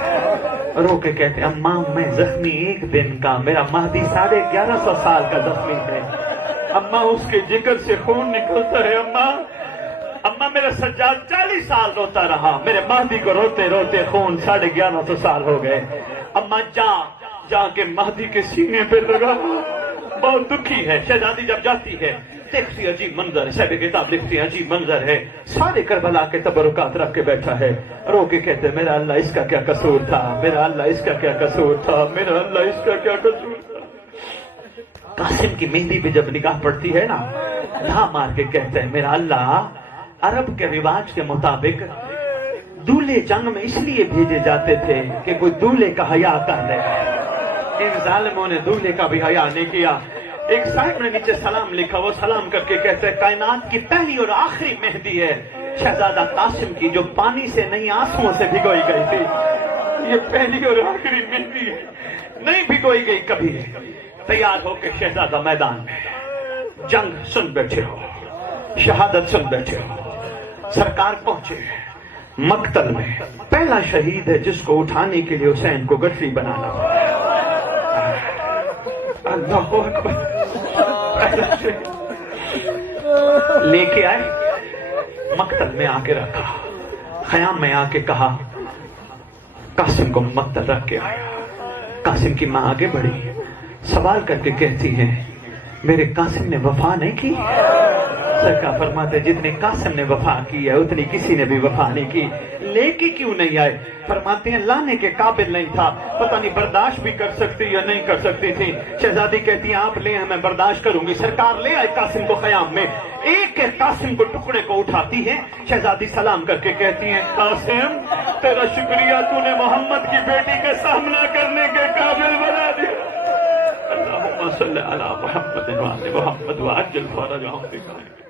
رو کے کہتے اماں میں زخمی ایک دن کا، میرا مہدی 1150 سال کا زخمی ہے. اماں اس کے جگر سے خون نکلتا ہے. اماں میرا سجاد 40 سال روتا رہا، میرے مہدی کو روتے روتے خون 1150 سال ہو گئے. اماں جا کے مہدی کے سینے پہ لگا، بہت دکھی ہے. شہزادی جب جاتی ہے دیکھتی عجیب منظر ہے، صاحب کتاب لکھتی ہے عجیب منظر ہے. سارے کربلا کے تبرکات رکھ کے بیٹھا ہے. رو کے کہتے میرا اللہ اس کا کیا قصور تھا، میرا اللہ اس کا کیا قصور تھا، میرا اللہ اس کا کیا قصور تھا. قاسم کی مہندی پہ جب نگاہ پڑتی ہے نا، دھا مار کے کہتے ہیں میرا اللہ، عرب کے رواج کے مطابق دولہے جنگ میں اس لیے بھیجے جاتے تھے کہ کوئی دولہے کا حیا کر لے. ان ظالموں نے دولہے کا بھی حیا نہیں کیا. ایک صاحب نے نیچے سلام لکھا، وہ سلام کر کے کہتے ہیں کائنات کی پہلی اور آخری مہندی ہے شہزادہ قاسم کی، جو پانی سے نہیں آنسوؤں سے بھگوئی گئی تھی. یہ پہلی اور آخری مہندی ہے، نہیں بھگوئی گئی کبھی. تیار ہو کے شہزادہ میدان میں جنگ سن بیٹھے ہو، شہادت سن بیٹھے ہو. سرکار پہنچے مقتل میں. پہلا شہید ہے جس کو اٹھانے کے لیے حسین کو گٹھری بنانا ہو. اللہ اکبر. لے کے آئے، مقتل میں آ کے رکھا، خیام میں آ کے کہا قاسم کو مقتل رکھ کے آیا. قاسم کی ماں آگے بڑھی، سوال کر کے کہتی ہیں میرے قاسم نے وفا نہیں کی؟ سرکار فرماتے جتنی قاسم نے وفا کی ہے اتنی کسی نے بھی وفا نہیں کی. لے کے کیوں نہیں آئے؟ فرماتے ہیں لانے کے قابل نہیں تھا، پتہ نہیں برداشت بھی کر سکتی یا نہیں کر سکتی تھی. شہزادی کہتی ہیں آپ لے میں برداشت کروں گی. سرکار لے آئے قاسم کو خیام میں، ایک ایک قاسم کو ٹکڑے کو اٹھاتی ہے. شہزادی سلام کر کے کہتی ہیں قاسم تیرا شکریہ، تو نے محمد کی بیٹی کا سامنا کرنے کے قابل بنا دیا. اللہم صلی علی محمد وعلی محمد وعجل فرجہم.